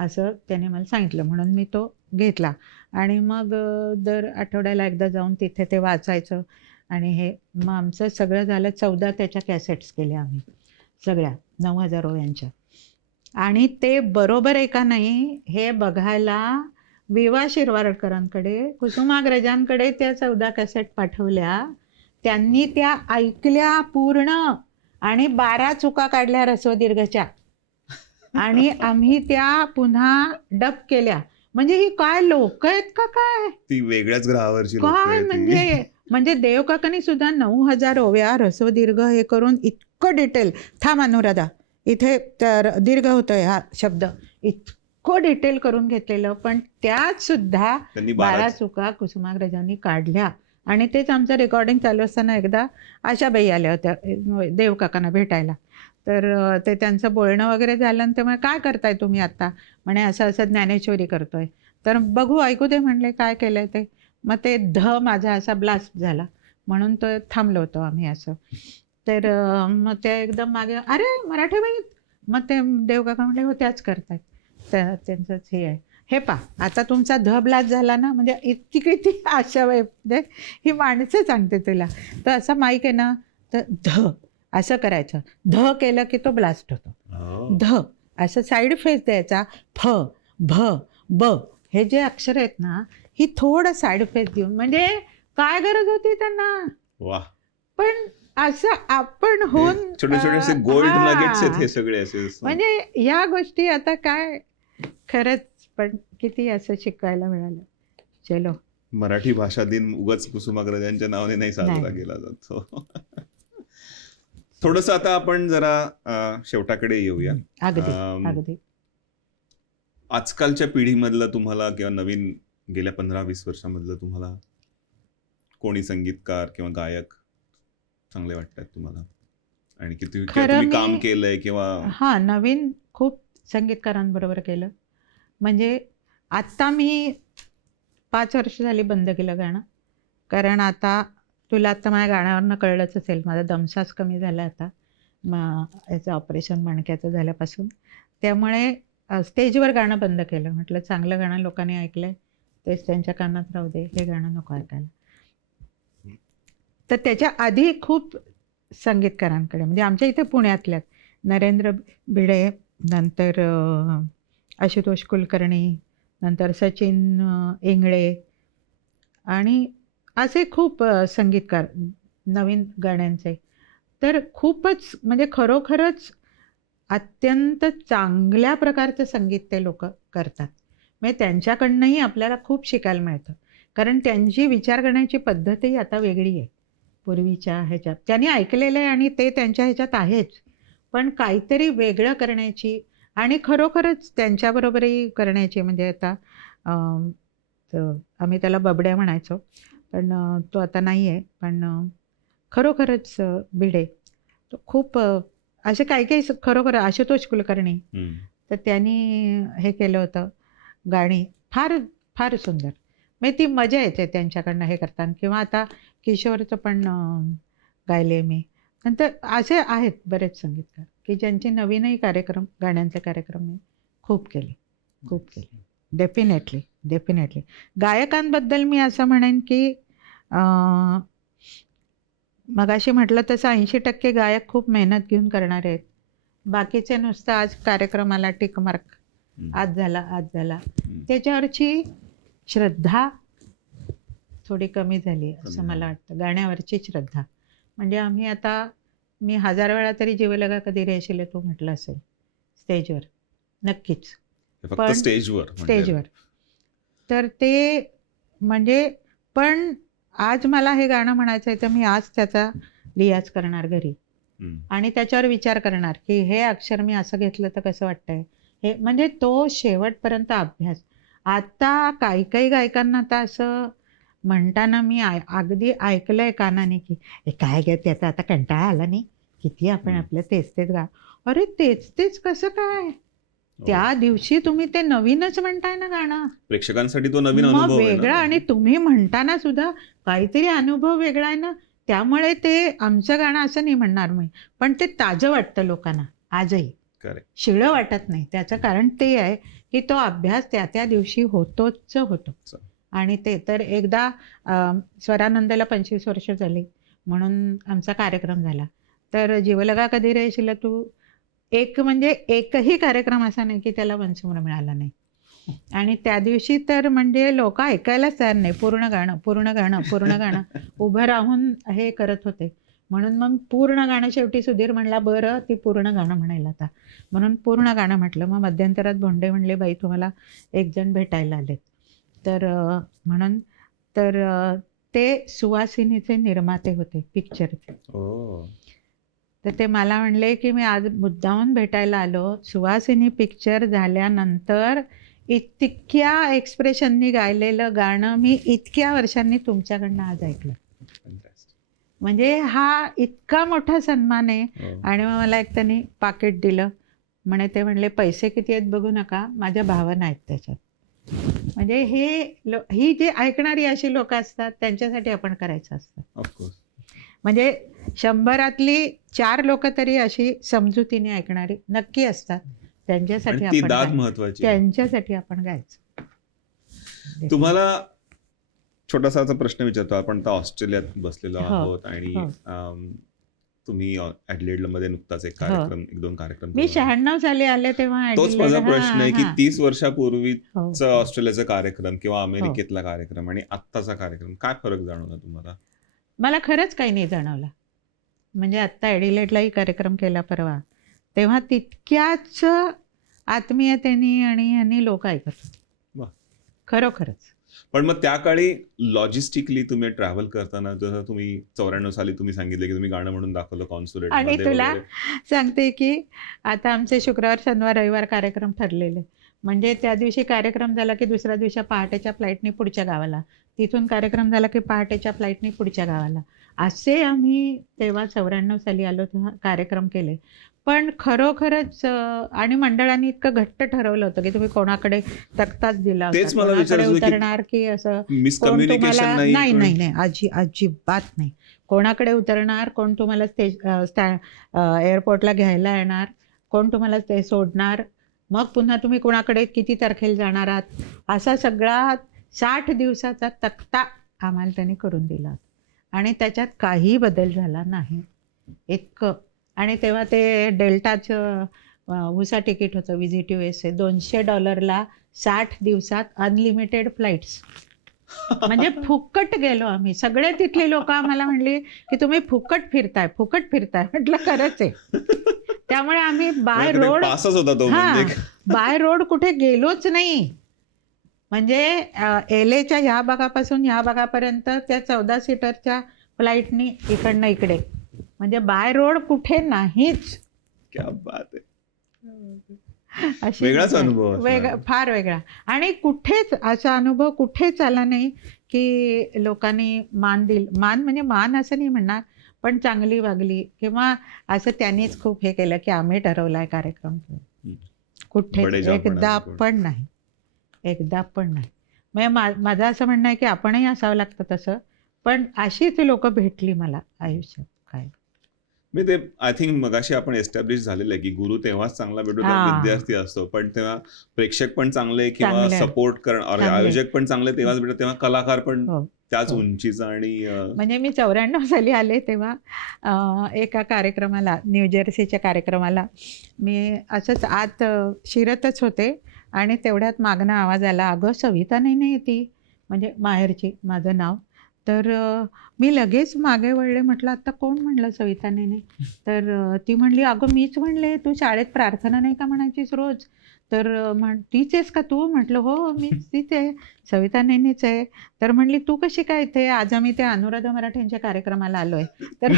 असं त्याने मला सांगितलं. म्हणून मी तो घेतला. आणि मग दर आठवड्याला एकदा जाऊन तिथे ते वाचायचं. आणि हे मग आमचं सगळं झालं. 14 त्याच्या कॅसेट्स केल्या आम्ही सगळ्या 9,000 ओव्यांच्या. आणि ते बरोबर आहे का नाही हे बघायला विवा शिरवाडकरांकडे, कुसुमाग्रजांकडे त्या 14 कॅसेट पाठवल्या. त्यांनी त्या ऐकल्या पूर्ण आणि 12 चुका काढल्या ऱ्हस्वदीर्घच्या. आणि आम्ही त्या पुन्हा डब केल्या. म्हणजे ही काय लोक आहेत का काय, ती वेगळ्याच ग्रहावरची काय म्हणजे देवकाकांनी सुद्धा 9,000 ओव्या ऱ्हस्वदीर्घ हे करून इतकं डिटेल. थांब अनुराधा, इथे तर दीर्घ होतोय हा शब्द, इतकं डिटेल करून घेतलेलं. पण त्यात सुद्धा 12 चुका कुसुमाग्रजांनी काढल्या. आणि तेच आमचं रेकॉर्डिंग चालू असताना एकदा आशाबाई आल्या होत्या देवकाकांना भेटायला. तर ते त्यांचं बोलणं वगैरे झालं. आणि त्यामुळे काय करताय तुम्ही आता, म्हणे असं असं ज्ञानेश्वरी करतोय. तर बघू, ऐकू दे म्हणले काय केलंय ते. मग ते माझा असा ब्लास्ट झाला, म्हणून तो थांबलो होतो आम्ही असं. तर मग ते एकदम मागे, अरे मराठीबाई. मग ते देवकाका म्हणले, हो त्याच करतायत, त्यांचंच हे आहे. हे पा, आता तुमचा ब्लास्ट झाला ना, म्हणजे इतकी किती आशाबाई, ही माणसं सांगते तुला. तर असा माईक आहे ना, तर असं करायचं. केलं की तो ब्लास्ट होतो. असं साईड फेस द्यायचा. भ ब हे जे अक्षर आहेत ना, ही थोडं साईड फेस देऊन, म्हणजे काय गरज होती त्यांना. पण असं आपण होऊन छोटे छोटे असे गोल्ड नगेट्स आहेत हे सगळे असे. म्हणजे ह्या गोष्टी आता काय खरंच, पण किती असं शिकायला मिळालं. चलो, मराठी भाषा दिन उगाच कुसुमाग्रजांच्या नावाने नाही साजरा केला जातो. थोडंसं आता आपण जरा शेवटाकडे येऊया. अगदी आजकालच्या पिढीमधलं तुम्हाला किंवा नवीन गेल्या 15-20 वर्षामधलं तुम्हाला कोणी संगीतकार किंवा गायक चांगले वाटतात तुम्हाला, आणि किती तुम्ही काम केलंय किंवा? नवीन खूप संगीतकारांबरोबर केलं. म्हणजे आत्ता मी 5 वर्ष झाली बंद केलं गाणं. कारण आता तुला आता माझ्या गाण्यावरनं कळलंच असेल, माझा दमसाच कमी झाला आता याचं ऑपरेशन मणक्याचं झाल्यापासून. त्यामुळे स्टेजवर गाणं बंद केलं. म्हटलं चांगलं गाणं लोकांनी ऐकलंय तेच त्यांच्या कानात राहू दे, हे गाणं नको ऐकायला. तर त्याच्या आधी खूप संगीतकारांकडे, म्हणजे आमच्या इथे पुण्यातल्यात नरेंद्र भिडे, नंतर आशुतोष कुलकर्णी, नंतर सचिन इंगळे आणि असे खूप संगीतकार नवीन गाण्यांचे. तर खूपच म्हणजे खरोखरच अत्यंत चांगल्या प्रकारचं संगीत ते लोक करतात. म्हणजे त्यांच्याकडनंही आपल्याला खूप शिकायला मिळतं, कारण त्यांची विचार करण्याची पद्धतही आता वेगळी आहे पूर्वीच्या ह्याच्यात. त्यांनी ऐकलेलं आहे आणि ते त्यांच्या ह्याच्यात आहेच, पण काहीतरी वेगळं करण्याची आणि खरोखरच त्यांच्याबरोबरही करण्याची. म्हणजे आता आम्ही त्याला बबड्या म्हणायचो, पण तो आता नाही आहे. पण खरोखरच भिडे तो खूप असे काही काही खरोखर आशुतोष कुलकर्णी, तर त्यांनी हे केलं होतं गाणी फार फार सुंदर. म्हणजे ती मजा येते त्यांच्याकडनं हे करताना. किंवा आता किशोरचं पण गायले मी. नंतर असे आहेत बरेच संगीतकार की ज्यांचे नवीनही कार्यक्रम, गाण्यांचे कार्यक्रम मी खूप केले. Definitely definitely. गायकांबद्दल मी असं म्हणेन की मगाशी म्हटलं तसं 80% गायक खूप मेहनत घेऊन करणारे आहेत. बाकीचे नुसतं आज कार्यक्रमाला टिक मार्क, आज झाला, त्याच्यावरची श्रद्धा थोडी कमी झाली असं मला वाटतं. गाण्यावरची श्रद्धा म्हणजे आम्ही आता, मी 1000 वेळा तरी जीवलगा कधी रे शिले तू म्हटलं असेल स्टेजवर, नक्कीच, फक्त स्टेजवर. तर ते म्हणजे, पण आज मला हे गाणं म्हणायचं आहे तर मी आज त्याचा रियाज करणार घरी आणि त्याच्यावर विचार करणार की हे अक्षर मी असं घेतलं तर कसं वाटतंय हे. म्हणजे तो शेवटपर्यंत अभ्यास. आता काही काही गायकांना तर असं म्हणताना मी अगदी ऐकलंय कानाने की हे काय गे त्याचा आता कंटाळा आला नाही, किती आपण आपलं तेच गा. अरे तेच कसं काय, त्या दिवशी तुम्ही ते नवीनच म्हणताय ना गाणं, प्रेक्षकांसाठी तो नवीन अनुभव आहे वेगळा, आणि तुम्ही म्हणताना सुद्धा काहीतरी अनुभव वेगळा आहे ना. त्यामुळे ते आमचं गाणं असं नाही म्हणणार मी, पण ते ताजं वाटतं लोकांना आजही, शिळं वाटत नाही. त्याचं कारण ते आहे की तो अभ्यास त्या दिवशी होतोच होतो. आणि ते तर एकदा स्वरानंदला 25 वर्ष झाली म्हणून आमचा कार्यक्रम झाला. तर जीवलगा कधी रे शिला तू म्हणजे एकही कार्यक्रम असा नाही की त्याला वंशमूळ मिळाला नाही. आणि त्या दिवशी तर म्हणजे लोक ऐकायलाच तयार नाही. पूर्ण गाणं उभं राहून हे करत होते. म्हणून मग पूर्ण गाणं शेवटी सुधीर म्हणला, बरं ती पूर्ण गाणं म्हणायला आता, म्हणून पूर्ण गाणं म्हटलं. मग मध्यंतरात भोंडे म्हणले, बाई तुम्हाला एक जण भेटायला आलेत, तर म्हणून तर ते सुवासिनीचे निर्माते होते पिक्चरचे. तर ते मला म्हणले की मी आज मुद्दाहून भेटायला आलो, सुवासिनी पिक्चर झाल्यानंतर इतक्या एक्सप्रेशननी गायलेलं गाणं मी इतक्या वर्षांनी तुमच्याकडनं आज ऐकलं. म्हणजे हा इतका मोठा सन्मान आहे. आणि मग मला एक त्यांनी पाकिट दिलं, ते म्हणले पैसे किती आहेत बघू नका, माझ्या भावना आहेत त्याच्यात. म्हणजे ही जी ऐकणारी अशी लोक असतात त्यांच्यासाठी आपण करायचं असतं. म्हणजे 100रातली 4 लोक तरी अशी समजुतीने ऐकणारी नक्की असतात, त्यांच्यासाठी आपण गायचं. तुम्हाला छोटासा प्रश्न विचारतो. आपण आता ऑस्ट्रेलियात बसलेलो आहोत आणि तुम्ही ऍडलेड मध्ये नुकताच एक दोन कार्यक्रम, मी 96 साली आले तेव्हा. तोच माझा प्रश्न आहे की 30 वर्षापूर्वीचा ऑस्ट्रेलियाचा कार्यक्रम किंवा अमेरिकेतला कार्यक्रम आणि आत्ताचा कार्यक्रम, काय फरक जाणवला तुम्हाला? मला खरंच काही नाही जाणवला. म्हणजे आत्ता ॲडिलेडलाही कार्यक्रम केला परवा, तेव्हा तितक्याच आत्मीयतेने आणि यांनी लोक ऐकत होते खरोखरच. पण मग त्या काळी लॉजिस्टिकली तुम्ही ट्रॅव्हल करताना, जसं तुम्ही 94 साली तुम्ही सांगितलं की तुम्ही गाणं म्हणून दाखवलं कॉन्सुलेट, आणि तुला सांगते की आता आमचे शुक्रवार शनिवार रविवार कार्यक्रम ठरलेले. म्हणजे त्या दिवशी कार्यक्रम झाला की दुसऱ्या दिवशी पहाटेच्या फ्लाईटने पुढच्या गावाला, तिथून कार्यक्रम झाला की पहाटेच्या फ्लाईटने पुढच्या गावाला, असे आम्ही तेव्हा 94 साली आलो तेव्हा कार्यक्रम केले. पण खरोखरच आणि मंडळाने इतकं घट्ट ठरवलं होतं की तुम्ही कोणाकडे तक्ताच दिला होता, कोणाकडे उतरणार की असं कोण तुम्हाला, नाही अजिबात नाही, कोणाकडे उतरणार, कोण तुम्हाला एअरपोर्टला घ्यायला येणार, कोण तुम्हाला ते सोडणार, मग पुन्हा तुम्ही कोणाकडे किती तारखेला जाणार आहात, असा सगळा 60 दिवसाचा तक्ता आम्हाला त्यांनी करून दिला. आणि त्याच्यात काही बदल झाला नाही इतकं. आणि तेव्हा ते डेल्टाचं व्हिसा तिकीट होतं व्हिजिट USA, $200 60 दिवसात अनलिमिटेड फ्लाईट्स. म्हणजे फुकट गेलो आम्ही. सगळे तिथले लोक आम्हाला म्हणले की तुम्ही फुकट फिरताय. म्हटलं खरंच आहे. त्यामुळे आम्ही बाय रोड पासच होता तो म्हणजे. बाय रोड कुठे गेलोच नाही. म्हणजे LAच्या ह्या भागापासून ह्या भागापर्यंत त्या 14 सीटरच्या फ्लाईटनी इकडनं इकडे, म्हणजे बाय रोड कुठे नाहीच. क्या बात आहे. अशी वेगळाच मजा आहे. अनुभव असणार. फार वेगळा. आणि कुठेच असा अनुभव कुठेच आला नाही की लोकांनी मान म्हणजे मान असं नाही म्हणणार, पण चांगली वागली किंवा असं त्यांनीच खूप हे केलं की आम्ही ठरवलाय कार्यक्रम. कुठे एकदा पण नाही. म्हणजे माझं असं म्हणणं आहे की आपणही असावं लागतं तसं, पण अशीच लोक भेटली मला आयुष्यात. काय मी ते आय थिंक मगाशी आपण एस्टॅब्लिश झालेलं आहे की गुरु तेव्हाच चांगला भेटतो तेव्हा विद्यार्थी असतो, पण तेव्हा प्रेक्षक पण चांगले किंवा सपोर्ट करणारे आयोजक पण चांगले तेव्हाच भेटतात, तेव्हा कलाकार पण त्याच उंचीचा. आणि म्हणजे मी 94 साली आले तेव्हा एका कार्यक्रमाला, न्यूजर्सीच्या कार्यक्रमाला मी असंच आत शिरतच होते आणि तेवढ्यात मागणं आवाज आला, अगं सविता नाही ती, म्हणजे माहेरची माझं नाव. तर मी लगेच मागे वळले. म्हटलं आता कोण म्हणलं सविता नेने? तर ती म्हणली, अगं मीच म्हणले, तू शाळेत प्रार्थना नाही का म्हणायचीस रोज? तर तीच आहेस का तू? म्हटलं हो मीच तीच आहे, सविता नेनेच आहे. तर म्हणली तू कशी काय इथे? आज आम्ही ते अनुराधा मराठेंच्या कार्यक्रमाला आलोय. तर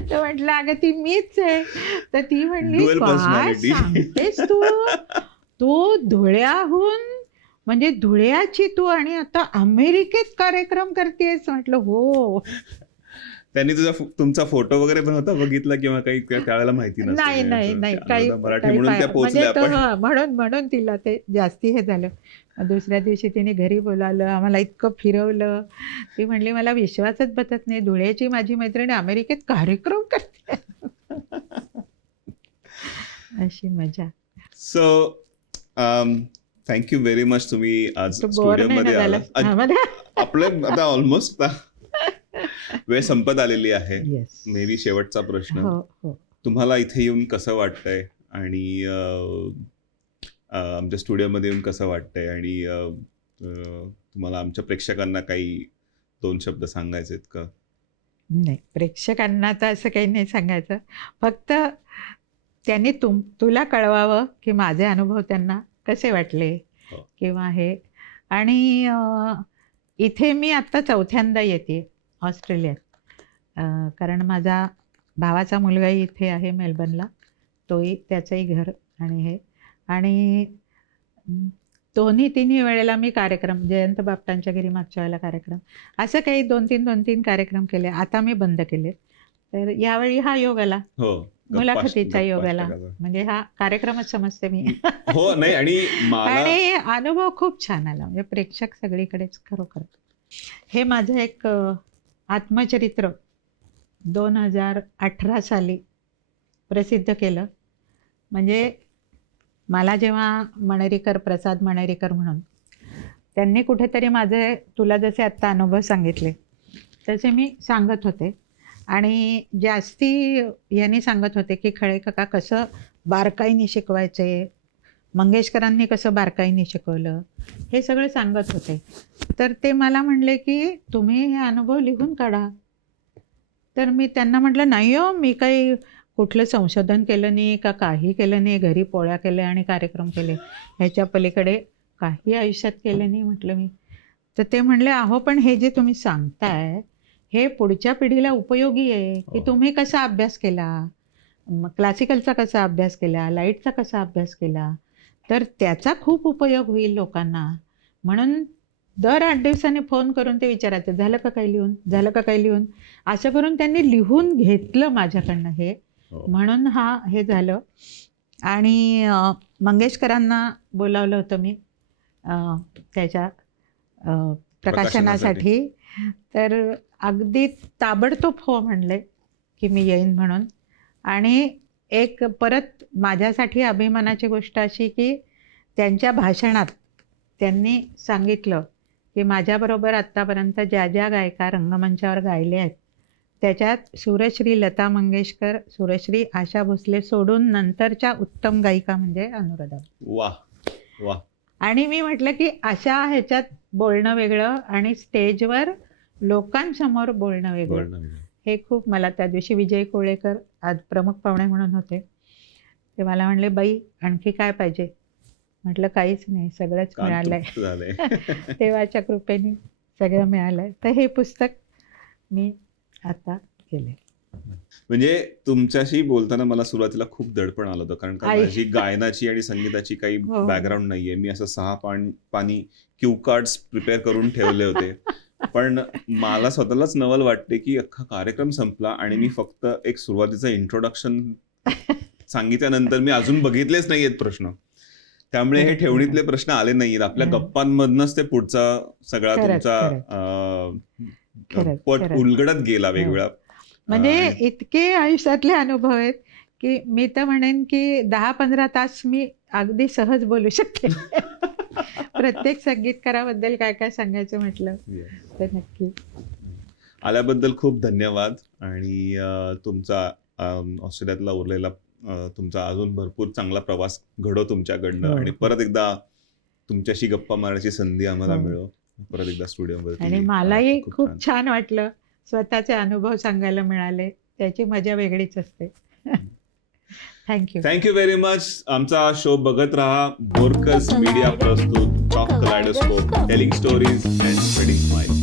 तर म्हटलं अगं ती मीच आहे. तर ती म्हणली काय सांगतेस तू धुळ्याहून, म्हणजे धुळ्याची तू, आणि आता अमेरिकेत कार्यक्रम करतेस? म्हटलं हो. त्यांनी तुमचा फोटो वगैरे पण होता बघितला किंवा काही त्यावेळेला माहिती नाही काही मराठी म्हणून त्या पोहोचल्या, म्हणून तिला ते जास्ती हे झालं. दुसऱ्या दिवशी तिने घरी बोलावलं, आम्हाला इतकं फिरवलं. ती म्हणली मला विश्वासच बसत नाही, धुळ्याची माझी मैत्रिणी अमेरिकेत कार्यक्रम करते. अशी मजा. So thank you very much. तुम्ही आज स्टुडिओमध्ये आला. आपलं आता ऑलमोस्ट वेळ संपत आलेली आहे. मेरी शेवटचा प्रश्न, तुम्हाला इथे येऊन कसं वाटतंय आणि आमच्या स्टुडिओमध्ये येऊन कसं वाटतंय, आणि तुम्हाला आमच्या प्रेक्षकांना काही 2 शब्द सांगायचे आहेत का? नाही, प्रेक्षकांना तर असं काही नाही सांगायचं. फक्त त्यांनी तुला कळवावं की माझे अनुभव त्यांना कसे वाटले किंवा हे. आणि इथे मी आत्ता 4थ्यांदा येते ऑस्ट्रेलियात, कारण माझा भावाचा मुलगाही इथे आहे मेलबर्नला, त्याचंही घर आणि हे. आणि तिन्ही वेळेला मी कार्यक्रम, जयंत बापटांच्या घरी मागच्या वेळेला कार्यक्रम, असं काही 2-3 कार्यक्रम केले. आता मी बंद केले. तर यावेळी हा योग आला, मुलाखतीचा योग आला, म्हणजे हा कार्यक्रमच समजते मी. हो नाही, आणि अनुभव खूप छान आला. म्हणजे प्रेक्षक सगळीकडेच खरोखर. हे माझं एक आत्मचरित्र 2018 साली प्रसिद्ध केलं. म्हणजे मला जेव्हा प्रसाद मणेरीकर म्हणून त्यांनी कुठेतरी माझे, तुला जसे आत्ता अनुभव सांगितले तसे मी सांगत होते. आणि जास्ती यांनी सांगत होते की खळे काका कसं बारकाईने शिकवायचे, मंगेशकरांनी कसं बारकाईने शिकवलं, हे सगळं सांगत होते. तर ते मला म्हणले की तुम्ही हे अनुभव लिहून काढा. तर मी त्यांना म्हटलं नाही हो, मी काही कुठलं संशोधन केलं नाही का काही केलं नाही, घरी पोळ्या केल्या आणि कार्यक्रम केले, ह्याच्या पलीकडे काही आयुष्यात केलं नाही म्हटलं मी. तर ते म्हणले अहो पण हे जे तुम्ही सांगताय हे पुढच्या पिढीला उपयोगी आहे की तुम्ही कसा अभ्यास केला, क्लासिकलचा कसा अभ्यास केला, लाईटचा कसा अभ्यास केला, तर त्याचा खूप उपयोग होईल लोकांना. म्हणून दर 8 दिवसांनी फोन करून ते विचारायचं झालं का काही लिहून, असं करून त्यांनी लिहून घेतलं माझ्याकडनं हे. म्हणून हे झालं. आणि मंगेशकरांना बोलावलं होतं मी त्याच्या प्रकाशनासाठी. तर अगदी ताबडतोब हो म्हणले की मी येईन म्हणून. आणि एक परत माझ्यासाठी अभिमानाची गोष्ट अशी की त्यांच्या भाषणात त्यांनी सांगितलं की माझ्याबरोबर आत्तापर्यंत ज्या ज्या गायिका रंगमंचावर गायल्या आहेत त्याच्यात सुरश्री लता मंगेशकर, सुरश्री आशा भोसले सोडून नंतरच्या उत्तम गायिका म्हणजे अनुराधा. वा वा. आणि मी म्हटलं की अशा ह्याच्यात बोलणं वेगळं आणि स्टेजवर लोकांसमोर बोलणं वेगळं, हे खूप मला त्या दिवशी विजय कोळेकर आज प्रमुख पाहुणे म्हणून होते, ते मला म्हणले बाई आणखी काय पाहिजे. म्हटलं काहीच नाही, सगळंच मिळालंय. देवाच्या कृपेने सगळं मिळालंय. तर हे पुस्तक मी आता केलंय. म्हणजे तुमच्याशी बोलताना मला सुरुवातीला खूप दडपण आलं होतं, कारण का आई. माझी गायनाची आणि संगीताची काही हो. बॅकग्राऊंड नाहीये. मी असं 6 पानी क्यू कार्ड्स प्रिपेअर करून ठेवले होते. पण मला स्वतःलाच नवल वाटते की अख्खा कार्यक्रम संपला आणि मी फक्त एक सुरुवातीचं इंट्रोडक्शन सांगितल्यानंतर मी अजून बघितलेच नाहीयेत प्रश्न. त्यामुळे हे ठेवणीतले प्रश्न आले नाहीयेत. आपल्या गप्पांमधनच ते पुढचा सगळा खरंच, तुमचा खरंच, पट खरंच. उलगडत गेला वेगवेगळा. म्हणजे इतके आयुष्यातले अनुभव आहेत की मी तर म्हणेन की 10-15 तास मी अगदी सहज बोलू शकते. प्रत्येक संगीतकाराबद्दल काय काय सांगायचं म्हटलं तर नक्की. आल्याबद्दल खूप धन्यवाद. आणि तुमचा ऑस्ट्रेलियातला उरलेला तुमचा अजून भरपूर चांगला प्रवास घडो तुमच्याकडनं. हो. आणि परत एकदा तुमच्याशी गप्पा मारण्याची संधी आम्हाला हो. मिळो परत एकदा स्टुडिओमध्ये. आणि मलाही खूप छान वाटलं, स्वतःचे अनुभव सांगायला मिळाले, त्याची मजा वेगळीच असते. थँक्यू. Thank you very much. आमचा शो बघत राहा. बोरकस मीडिया प्रस्तुत talk kaleidoscope, telling stories and spreading smile.